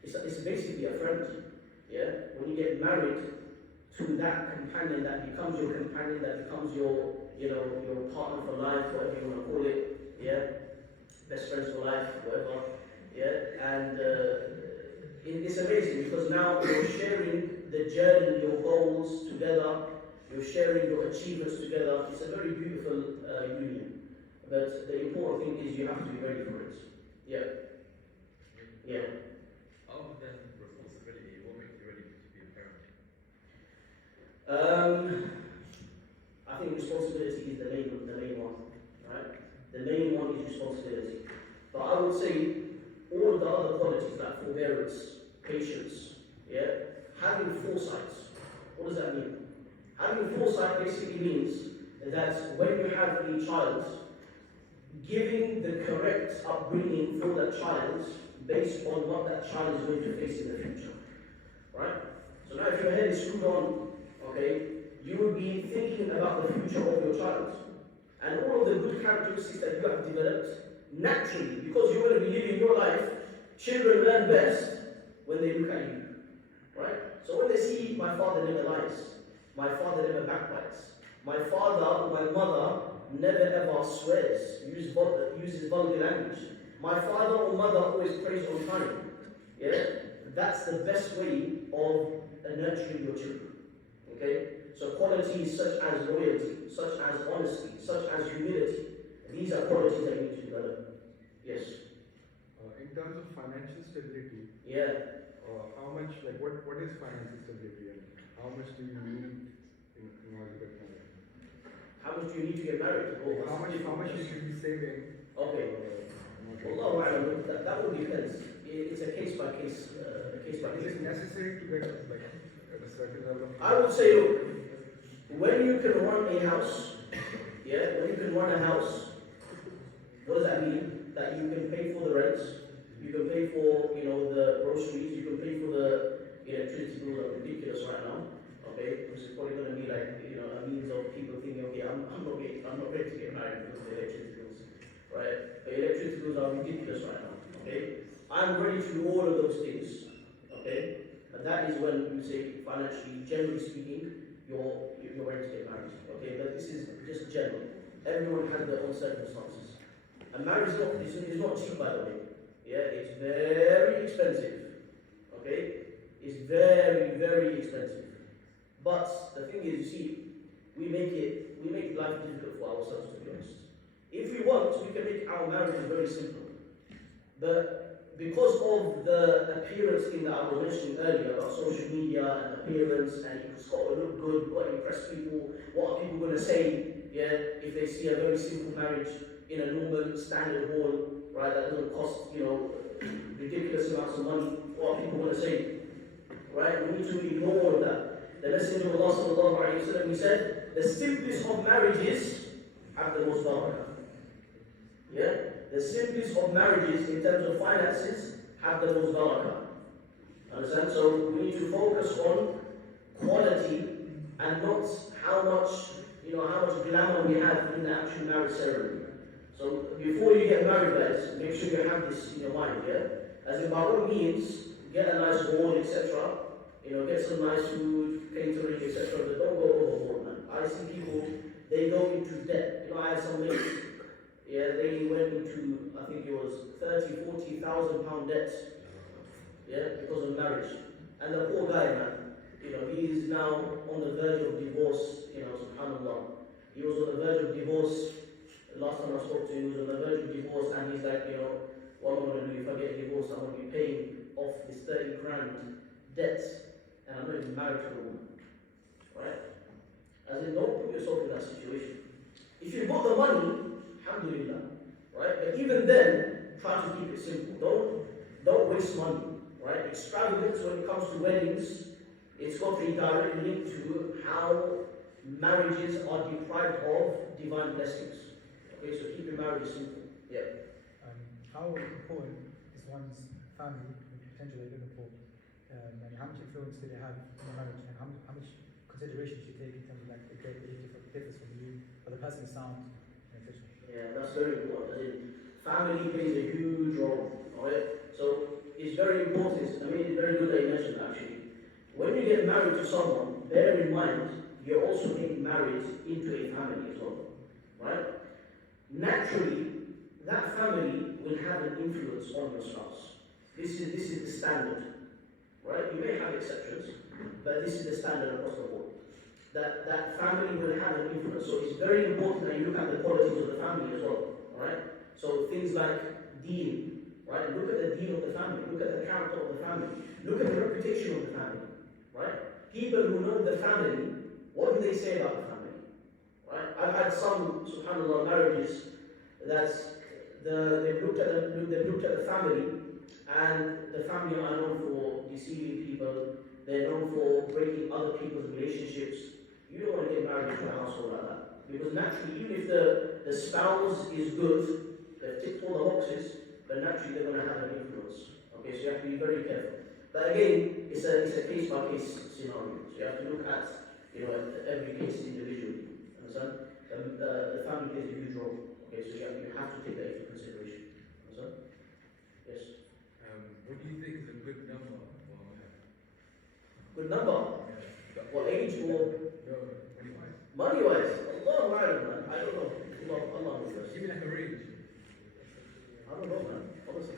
it's basically a friend. Yeah? When you get married to that companion that becomes your companion, that becomes your partner for life, whatever you want to call it. Yeah? Best friends for life, whatever. Yeah? And it's amazing because now you're sharing the journey, your goals together, you're sharing your achievements together. It's a very beautiful union. But the important thing is you have to be ready for it. Yeah. Yeah. Other than responsibility, what makes you ready to be a parent? I think responsibility is the main one, right? The main one is responsibility. But I would say all the other qualities like forbearance, patience, yeah, having foresight. What does that mean? Having foresight basically means that when you have a child, giving the correct upbringing for that child based on what that child is going to face in the future. Right? So now if your head is screwed on, okay, you will be thinking about the future of your child. And all of the good characteristics that you have developed, naturally, because you're going to be living your life, children learn best when they look at you. Right? So when they see my father never lies, my father never backbites, my father or my mother never ever swears, uses vulgar language, my father or mother always prays on time. Yeah? That's the best way of nurturing your children. Okay? So qualities such as loyalty, such as honesty, such as humility, these are qualities that you need to develop. Yes? In terms of financial stability, Yeah. how much, like what is financial stability and how much do you need in order to get married? How much do you need to get married? Or How much you should be saving? Okay. Wallahu a'lam, that will depend. It's a case by case. Is it necessary to get like at a certain level of? I would say, look, when you can run a house, yeah, when you can run a house, what does that mean? That you can pay for the rent, you can pay for the groceries, you can pay for the electricity bills are ridiculous right now. Okay, which is probably going to be like a means of people thinking, okay, I'm not ready to get married because of the electricity bills, right? The electricity bills are ridiculous right now. Okay, I'm ready to do all of those things. Okay, and that is when you say financially, generally speaking, you're ready to get married. Okay, but this is just general. Everyone has their own circumstances. And marriage is not cheap, by the way. Yeah, it's very expensive. Okay? It's very, very expensive. But the thing is, you see, we make life difficult for ourselves, to be honest. If we want, we can make our marriages very simple. But because of the appearance thing that I was mentioning earlier about social media and appearance, and it's got to look good, got to impress people, what are people going to say, yeah, if they see a very simple marriage in a normal standard hall, right, that doesn't cost, ridiculous amounts of money, what are people going to say? Right? We need to ignore all of that. The Messenger of Allah sallallahu alayhi wa sallam, he said, the simplest of marriages have the most barakah. Yeah? The simplest of marriages in terms of finances have the most barakah. Understand? So we need to focus on quality and not how much glamour we have in the actual marriage ceremony. So before you get married, guys, make sure you have this in your mind, yeah? As in, by all means, get a nice hall, etc. Get some nice food, catering, etc. But don't go overboard, man. I see people, they go into debt. I had some mates, yeah, they went into, I think it was 30,000, 40,000 pound debt, yeah, because of marriage. And the poor guy, man, he is now on the verge of divorce, subhanAllah. He was on the verge of divorce. The last time I spoke to him, he was on the verge of divorce, and he's like, what am I going to do if I get divorced? I'm going to be paying off this 30 grand debt, and I'm not even married to a woman. Right? As in, don't put yourself in that situation. If you've got the money, alhamdulillah. Right? But even then, try to keep it simple. Don't waste money. Right? Extravagance when it comes to weddings, it's got a direct link to how marriages are deprived of divine blessings. Okay, so keep your marriage simple. Yeah. How important is one's family potentially looking for, and how much influence do they have in the marriage, and how much consideration should you take in terms of like the differs from you, but the person is sound and efficient? Yeah, that's very important. As in, family plays a huge role. Alright, so it's very important. It's very good that you mentioned actually. When you get married to someone, bear in mind you're also getting married into a family as well. Right? Naturally, that family will have an influence on your spouse. This is the standard, right? You may have exceptions, but this is the standard across the board. That family will have an influence. So it's very important that you look at the qualities of the family as well, right? So things like deen, right? Look at the deen of the family. Look at the character of the family. Look at the reputation of the family, right? People who know the family, what do they say about the family, right? I've had some, subhanAllah, marriages that they've looked at the family, and the family are known for deceiving people. They're known for breaking other people's relationships. You don't want to get married into a household like that, because naturally, even if the spouse is good, they've ticked all the boxes, but naturally they're going to have an influence. Okay, so you have to be very careful. But again, it's a case by case scenario. So you have to look at every case individually. Understand? The family plays a huge role. Okay, so you have to take that into consideration. Understand? Yes. What do you think is a good number for a man? Good number? Yeah. What age or No, money-wise. money-wise? Allah, man. I don't know. Allah knows best. Give me like a range. I don't know, man. Honestly.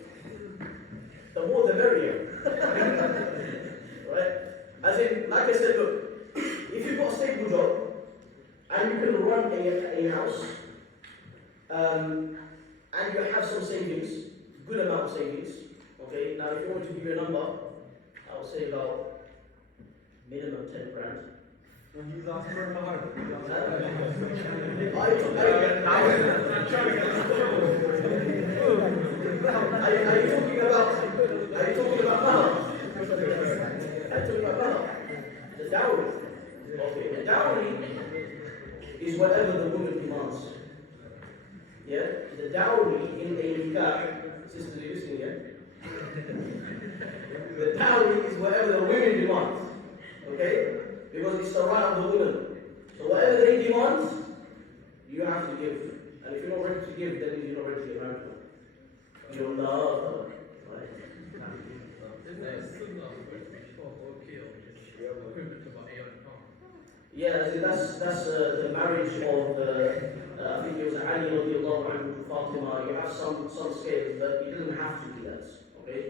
The more the merrier. Right? As in, like I said, look, if you've got a stable job and you can run a house, and you have some savings, good amount of savings, okay? Now, if you want to give you a number, I would say about minimum 10 grand. He's asking for hard. Are you talking about now? Are you talking about now? The dowry. Okay, the dowry is whatever the woman demands. Yeah? The dowry in a nikah, sisters, are you listening, yeah? The dowry is whatever the women demand. Okay? Because it's the right of the woman. So whatever they demand, you have to give. And if you're not ready to give, that means you're not ready to get married to her. You don't love her. Right? Isn't that a sunnah or kill? Equivalent to about £800. Yeah, that's the marriage of I think it was Ali radiallahu anhu to Fatima Fatima, you have some scales, but it doesn't have to be that. Okay?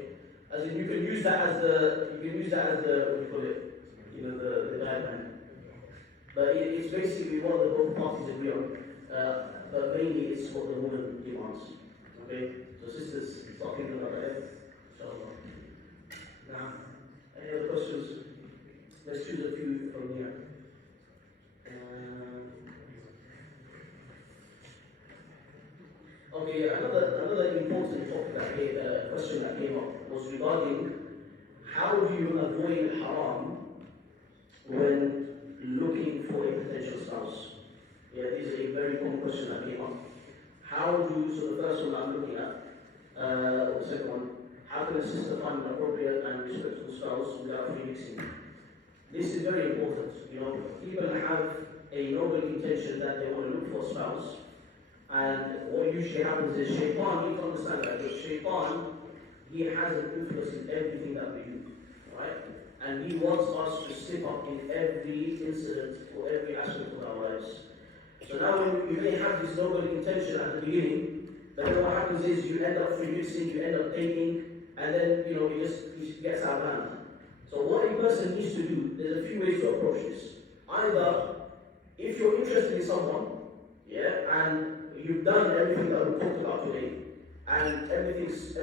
As in, you can use that as the what do you call it? You know, the guideline. But it's basically what the both parties agree on. But mainly it's what the woman demands. Okay? So sisters, start thinking about that. Inshallah. Now, any other questions? Let's choose a few from here. Okay, another important topic question that came up was regarding how do you avoid haram when looking for a potential spouse? Yeah, this is a very common question that came up. So the first one I'm looking at, or the second one, how can a sister find an appropriate and respectful spouse without remixing? This is very important. You know, people have a noble intention that they want to look for a spouse, and what usually happens is shaitan, you need to understand that, because shaitan, he has an influence in everything that we do, right? And he wants us to slip up in every incident or every aspect of our lives. So now when you may have this noble intention at the beginning, but then what happens is you end up free mixing, you end up dating, and then it gets out of hand. So what a person needs to do, there's a few ways to approach this. Either, if you're interested in someone, and you've done everything that we talked about today, and everything's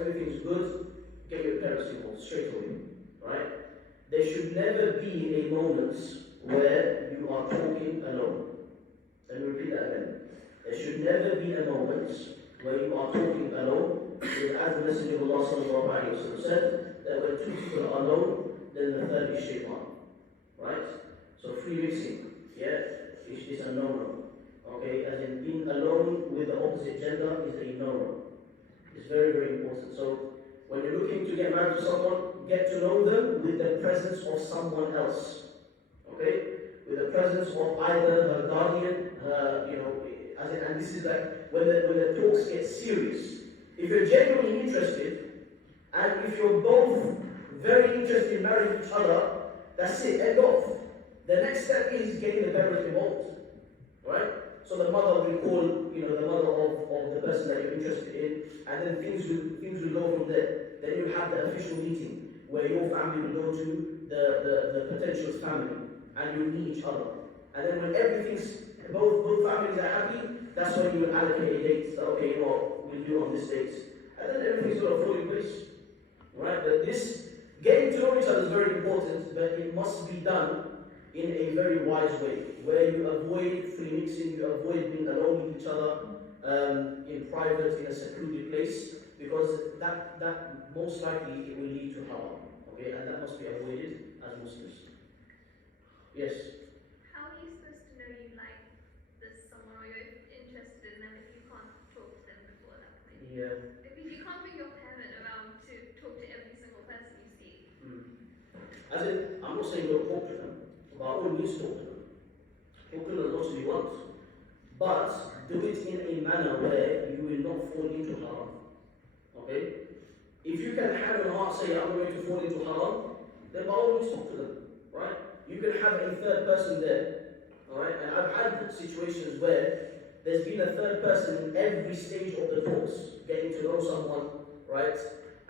good, get your parents involved straight away, right? There should never be a moment where you are talking alone. Let me repeat that again. There should never be a moment where you are talking alone, because as the Messenger of Allah sallallahu alayhi wa sallam said, that when two people are alone, then the third is shaitan, right? So free mixing, is a no-no. Okay, as in being alone with the opposite gender is a no-no. It's very, very important. So when you're looking to get married to someone, get to know them with the presence of someone else. Okay? With the presence of either her guardian, and this is like when the talks get serious. If you're genuinely interested, and if you're both very interested in marrying each other, that's it, end off. The next step is getting the parents involved. Right? So the mother will call, the mother of the person that you're interested in, and then things will go from there. Then you'll have the official meeting where your family will go to the potential family, and you'll meet each other. And then when both families are happy, that's when you will allocate a date. So, okay, we'll do on this date. And then everything's going to fall in place. Right? But this, getting to know each other is very important, but it must be done in a very wise way, where you avoid free mixing, you avoid being alone with each other in private, in a secluded place, because that most likely it will lead to harm. Okay, and that must be avoided as Muslims. Yes. How are you supposed to know you like someone or you're interested in them if you can't talk to them before that point? Yeah. Because you can't bring your parent around to talk to every single person you see. As in, I'm not saying don't talk to them. By all means talk to them. Talk to them as much as you want. But do it in a manner where you will not fall into haram. Okay? If you can have your heart say, I'm going to fall into haram, then by all means talk to them. Right? You can have a third person there. Alright? And I've had situations where there's been a third person in every stage of the talks, getting to know someone, right?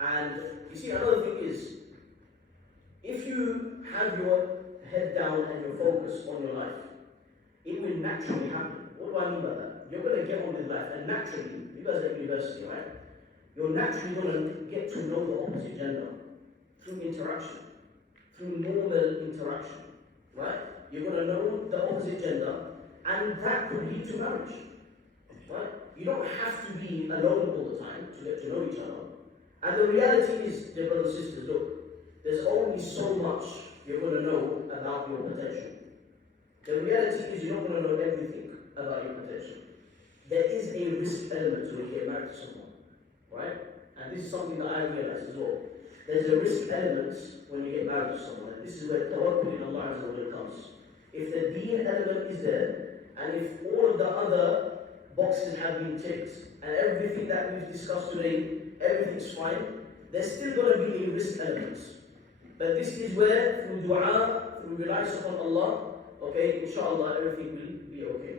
And you see, another thing is, if you have your head down and your focus on your life, it will naturally happen. What do I mean by that? You're going to get on with life, and naturally, you guys are at university, right? You're naturally going to get to know the opposite gender through interaction, through normal interaction, right? You're going to know the opposite gender, and that could lead to marriage, right? You don't have to be alone all the time to get to know each other. And the reality is, dear brothers and sisters, look, there's only so much you're going to know about your potential. The reality is you're not going to know everything about your potential. There is a risk element to when you get married to someone, right? And this is something that I realized as well. There's a risk element when you get married to someone, and this is where tawakkul in Allah Azza wa Jalla comes. If the deen element is there, and if all of the other boxes have been ticked, and everything that we've discussed today, everything's fine, there's still going to be a risk element. But this is where, through dua, through reliance upon Allah, okay, inshallah, everything will be okay.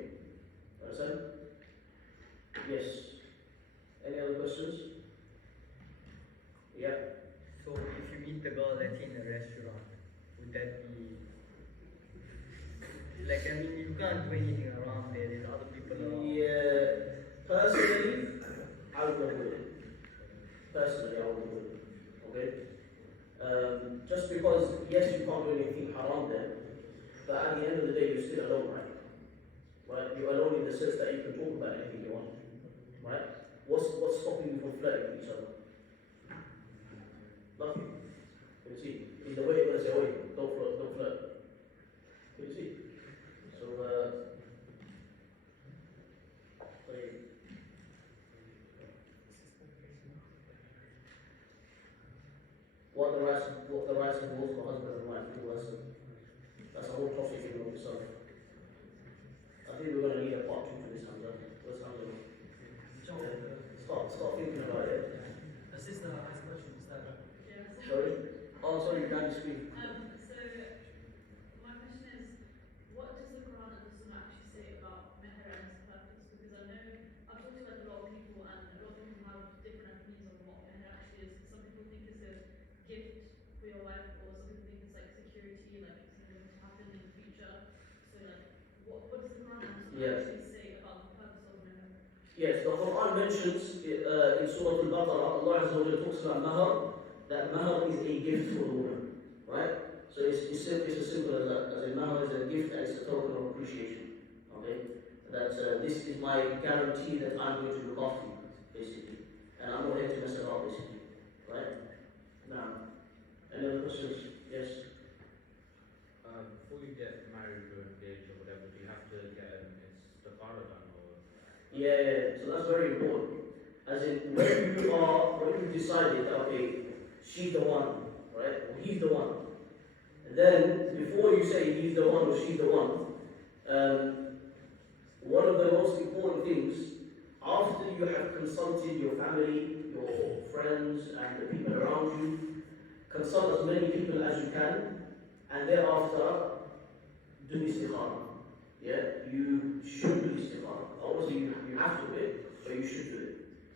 Understand? Yes. questions? Yeah. So if you meet the girl, let's say in a restaurant, would that be like, I mean, you can't do anything around there, there's other people around. Yeah, personally, I would go with it. Personally, I would go with it. Okay? Just because, yes, you can't do anything haram there, but at the end of the day, you're still alone, right? Right? You're alone in the sense that you can talk about anything you want. Right? What's stopping you from flirting with each other? Nothing. You see? In the way you're going to say, wait, don't flirt, don't flirt. You see? So, what the rights of both for husband and wife, that's a whole topic in of itself. I think we're going to need a part 2 for this, Hamza. Where's Hamza? Start thinking about it. The sister has questions that. Yes. Sorry? Oh, sorry, you can't speak. So, my question is, what does the Quran and the Sunnah actually say about meher and its purpose? Because I know, I've talked to a lot of people and a lot of them have different opinions on what meher actually is. Some people think it's a gift for your wife, or some people think it's like security, like it's something to happen in the future. So like, what does the Quran and Sunnah actually say about the purpose of meher? Yes, the Quran mentions in Surah Al-Baqarah, Allah Azza wa Jalla talks about mahar, that mahar is a gift for the woman, right? So it's as simple as that, as a mahar is a gift and it's a token of appreciation, okay? That this is my guarantee that I'm going to look after you, basically. And I'm not here to mess about, basically, right? Now, any other questions? Yes? Before you get married or engaged or whatever, do you have to get istikhara done or? Yeah, so that's very important. As in, when you decided that, okay, she's the one, right? Or he's the one. And then, before you say he's the one or she's the one, one of the most important things, after you have consulted your family, your friends, and the people around you, consult as many people as you can, and thereafter, do istikhara. Yeah, you should do istikhara. Obviously, you have to do it, but you should do it.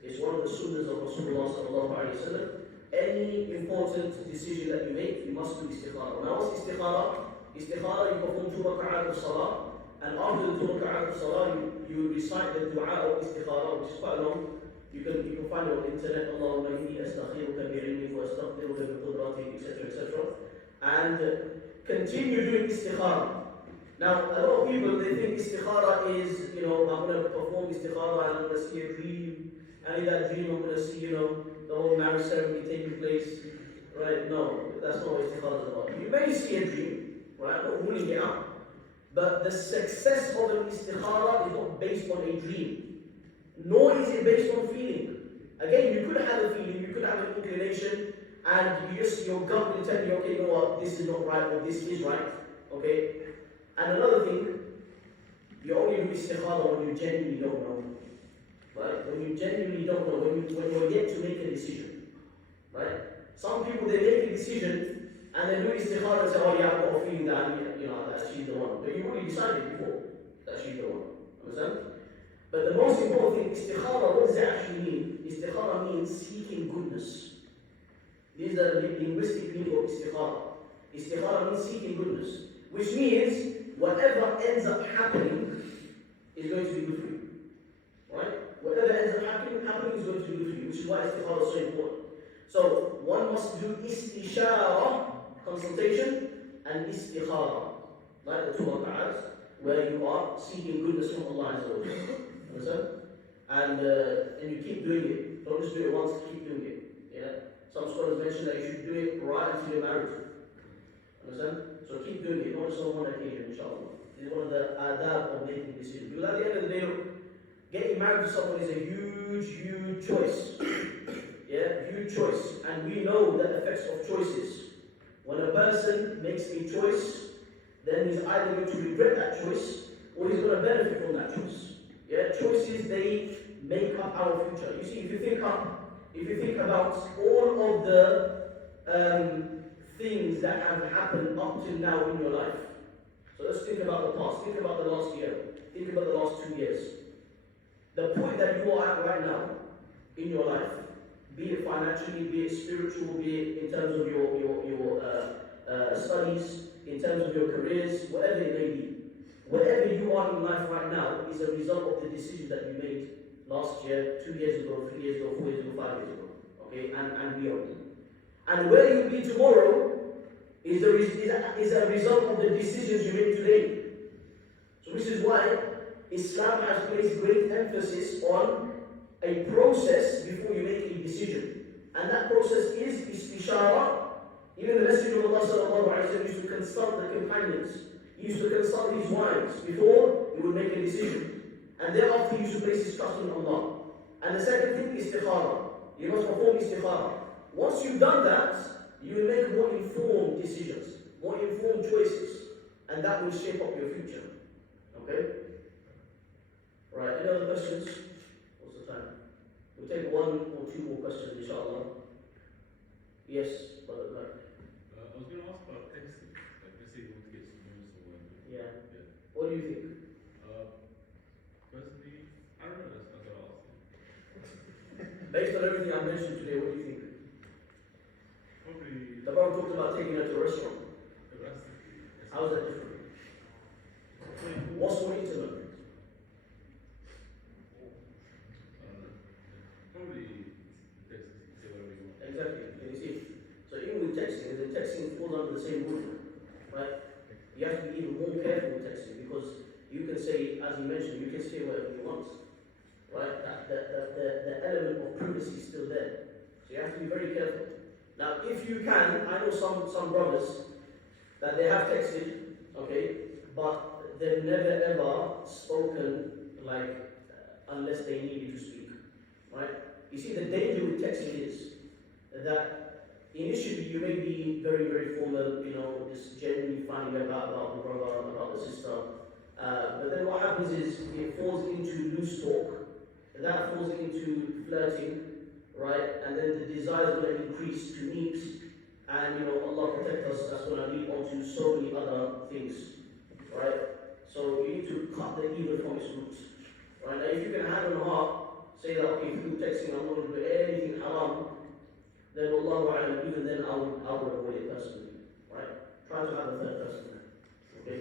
It's one of the sunnahs of Rasulullah sallallahu alayhi wa sallam. Any important decision that you make, you must do istikhara. Now, what's istikhara? Istikhara, you perform 2 rak'at of salah, and after the 2 rak'at of salah, you recite the dua of istikhara, which is quite long. You can find it on the internet. Allahumma inni astakhiruka bi'ilmik wa astaghfiruka bi qudratik, etc., etc. And continue doing istikhara. Now, a lot of people, they think istikhara is, I'm going to perform istikhara and I'm going to see a dream, and in that dream I'm going to see, the whole marriage ceremony taking place, right? No, that's not what istikhara is about. You may see a dream, right? Not ruling it out. But the success of an istikhara is not based on a dream, nor is it based on feeling. Again, you could have a feeling, you could have an inclination, and your gut will tell you, okay, you know what, this is not right, or this is right, okay? And another thing, you only do istikhara when you genuinely don't know. Right? When you genuinely don't know, when you're yet to make a decision. Right? Some people, they make a decision and they do istikhara and say, oh yeah, I've got a feeling that she's the one. But you already decided before that she's the one. Understand? But the most important thing, istikhara, what does it actually mean? Istikhara means seeking goodness. This is the linguistic meaning of istikhara. Istikhara means seeking goodness. Which means, whatever ends up happening is going to be good for you. Right? Whatever ends up happening is going to be good for you, which is why istikhara is so important. So, one must do istishara, consultation, and istikhara, like the 2 rak'ahs, where you are seeking goodness from Allah Azza wa Jalla. Understand? And you keep doing it. Don't just do it once, keep doing it. Yeah? Some scholars mention that you should do it right until you're married. Understand? So keep doing it, not just on one occasion, inshallah. This is one of the adab of making decisions. Because at the end of the day, getting married to someone is a huge choice. Yeah, huge choice. And we know the effects of choices. When a person makes a choice, then he's either going to regret that choice or he's going to benefit from that choice. Yeah, choices, they make up our future. You see, if you think about all of the things that have happened up till now in your life. So let's think about the past, think about the last year, think about the last 2 years. The point that you are at right now, in your life, be it financially, be it spiritual, be it in terms of your studies, in terms of your careers, whatever it may be. Wherever you are in life right now is a result of the decision that you made last year, 2 years ago, 3 years ago, 4 years ago, 5 years ago, okay, and beyond. And where you'll be tomorrow is a result of the decisions you make today. So this is why Islam has placed great emphasis on a process before you make a decision. And that process is istishara. Even the Messenger of Allah sallallahu alaihi wasallam used to consult the companions. He used to consult his wives before he would make a decision. And thereafter he used to place his trust in Allah. And the second thing is istikhara. You must perform istikhara. Once you've done that, you will make more informed decisions, more informed choices, and that will shape up your future. Okay? Right, any other questions? What's the time? We'll take 1 or 2 more questions, inshallah. Yes, brother, go ahead. I was going to ask about texting. Like, let's say you want to get some news or whatever. Yeah. Yeah. What do you think? Personally, I don't know. That's what I asked you. Based on everything I mentioned today, what do you think? Probably. The Prophet talked about taking her to a restaurant. How is that different? What's more intimate? Probably text, say whatever you want. Exactly. Can you see? So even with texting, then texting falls under the same rule, right? You have to be even more careful with texting because you can say, as you mentioned, you can say whatever you want, right? The element of privacy is still there. So you have to be very careful. Now, if you can, I know some brothers that they have texted, okay, but they've never ever spoken like unless they needed to speak, right? You see, the danger with texting is that initially you may be very, very formal, you know, just genuinely finding about the brother, about the sister, but then what happens is it falls into loose talk, that falls into flirting, right? And then the desires will increase to meet, and you know, Allah protect us, that's going to lead on to so many other things, right? So you need to cut the evil from its roots, right? Now, if you can hand on heart, say that, okay, through texting I'm not going to do anything haram, then Allah, even then I would avoid it personally, right? Try to have a third person, okay?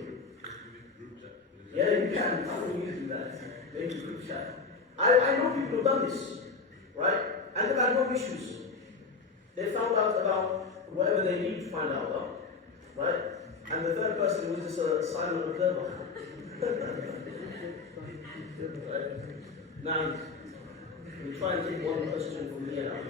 Yeah, you can. How can you do that? Make a group chat. I know people who've done this, right? And they've had no issues. They found out about whatever they need to find out about, right? And the third person was just a silent observer. Right? Now, we'll try and take one question from here now.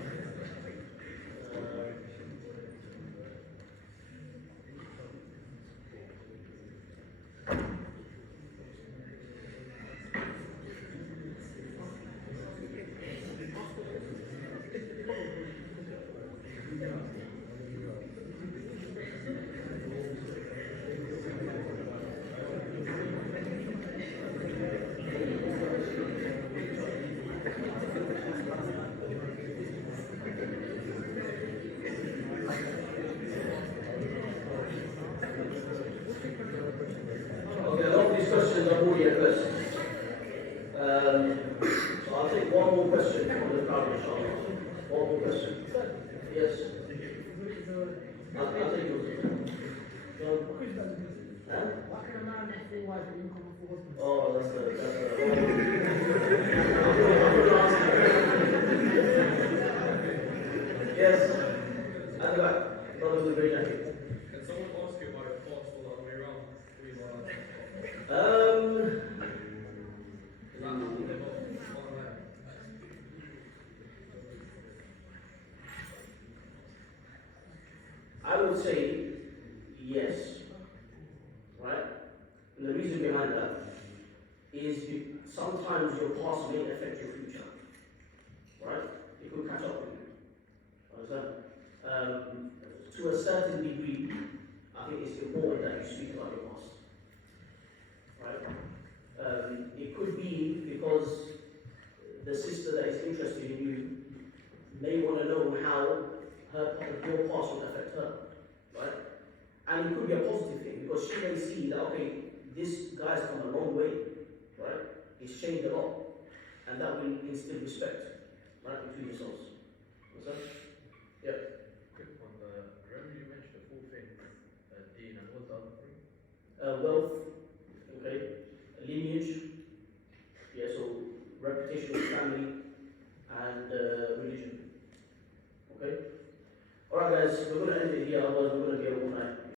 Okay, a lot of these questions are already addressed. So I'll take one more question from the crowd, inshallah. One more question. Yes. I'll take yours. Huh? Oh, that's Yes. At the back. Brother with the green jacket. Can someone ask you about your thoughts all the other way around? I would say yes, right? And the reason behind that is sometimes your past may affect your future, right? It could catch up with you. Understand? To a certain degree, I think it's important that you speak about your past, right? It could be because the sister that is interested in you may want to know how your past would affect her, right? And it could be a positive thing because she may see that, okay, this guy's come a long way, right? He's changed a lot, and that will instill respect, right, between What's that? Yeah. Quick one. Remember you mentioned the four things, Deen, and what's the other three? Wealth, okay, lineage, yeah, so reputation of family, and religion. Okay? Alright guys, we're gonna end it here, otherwise we're gonna get all night.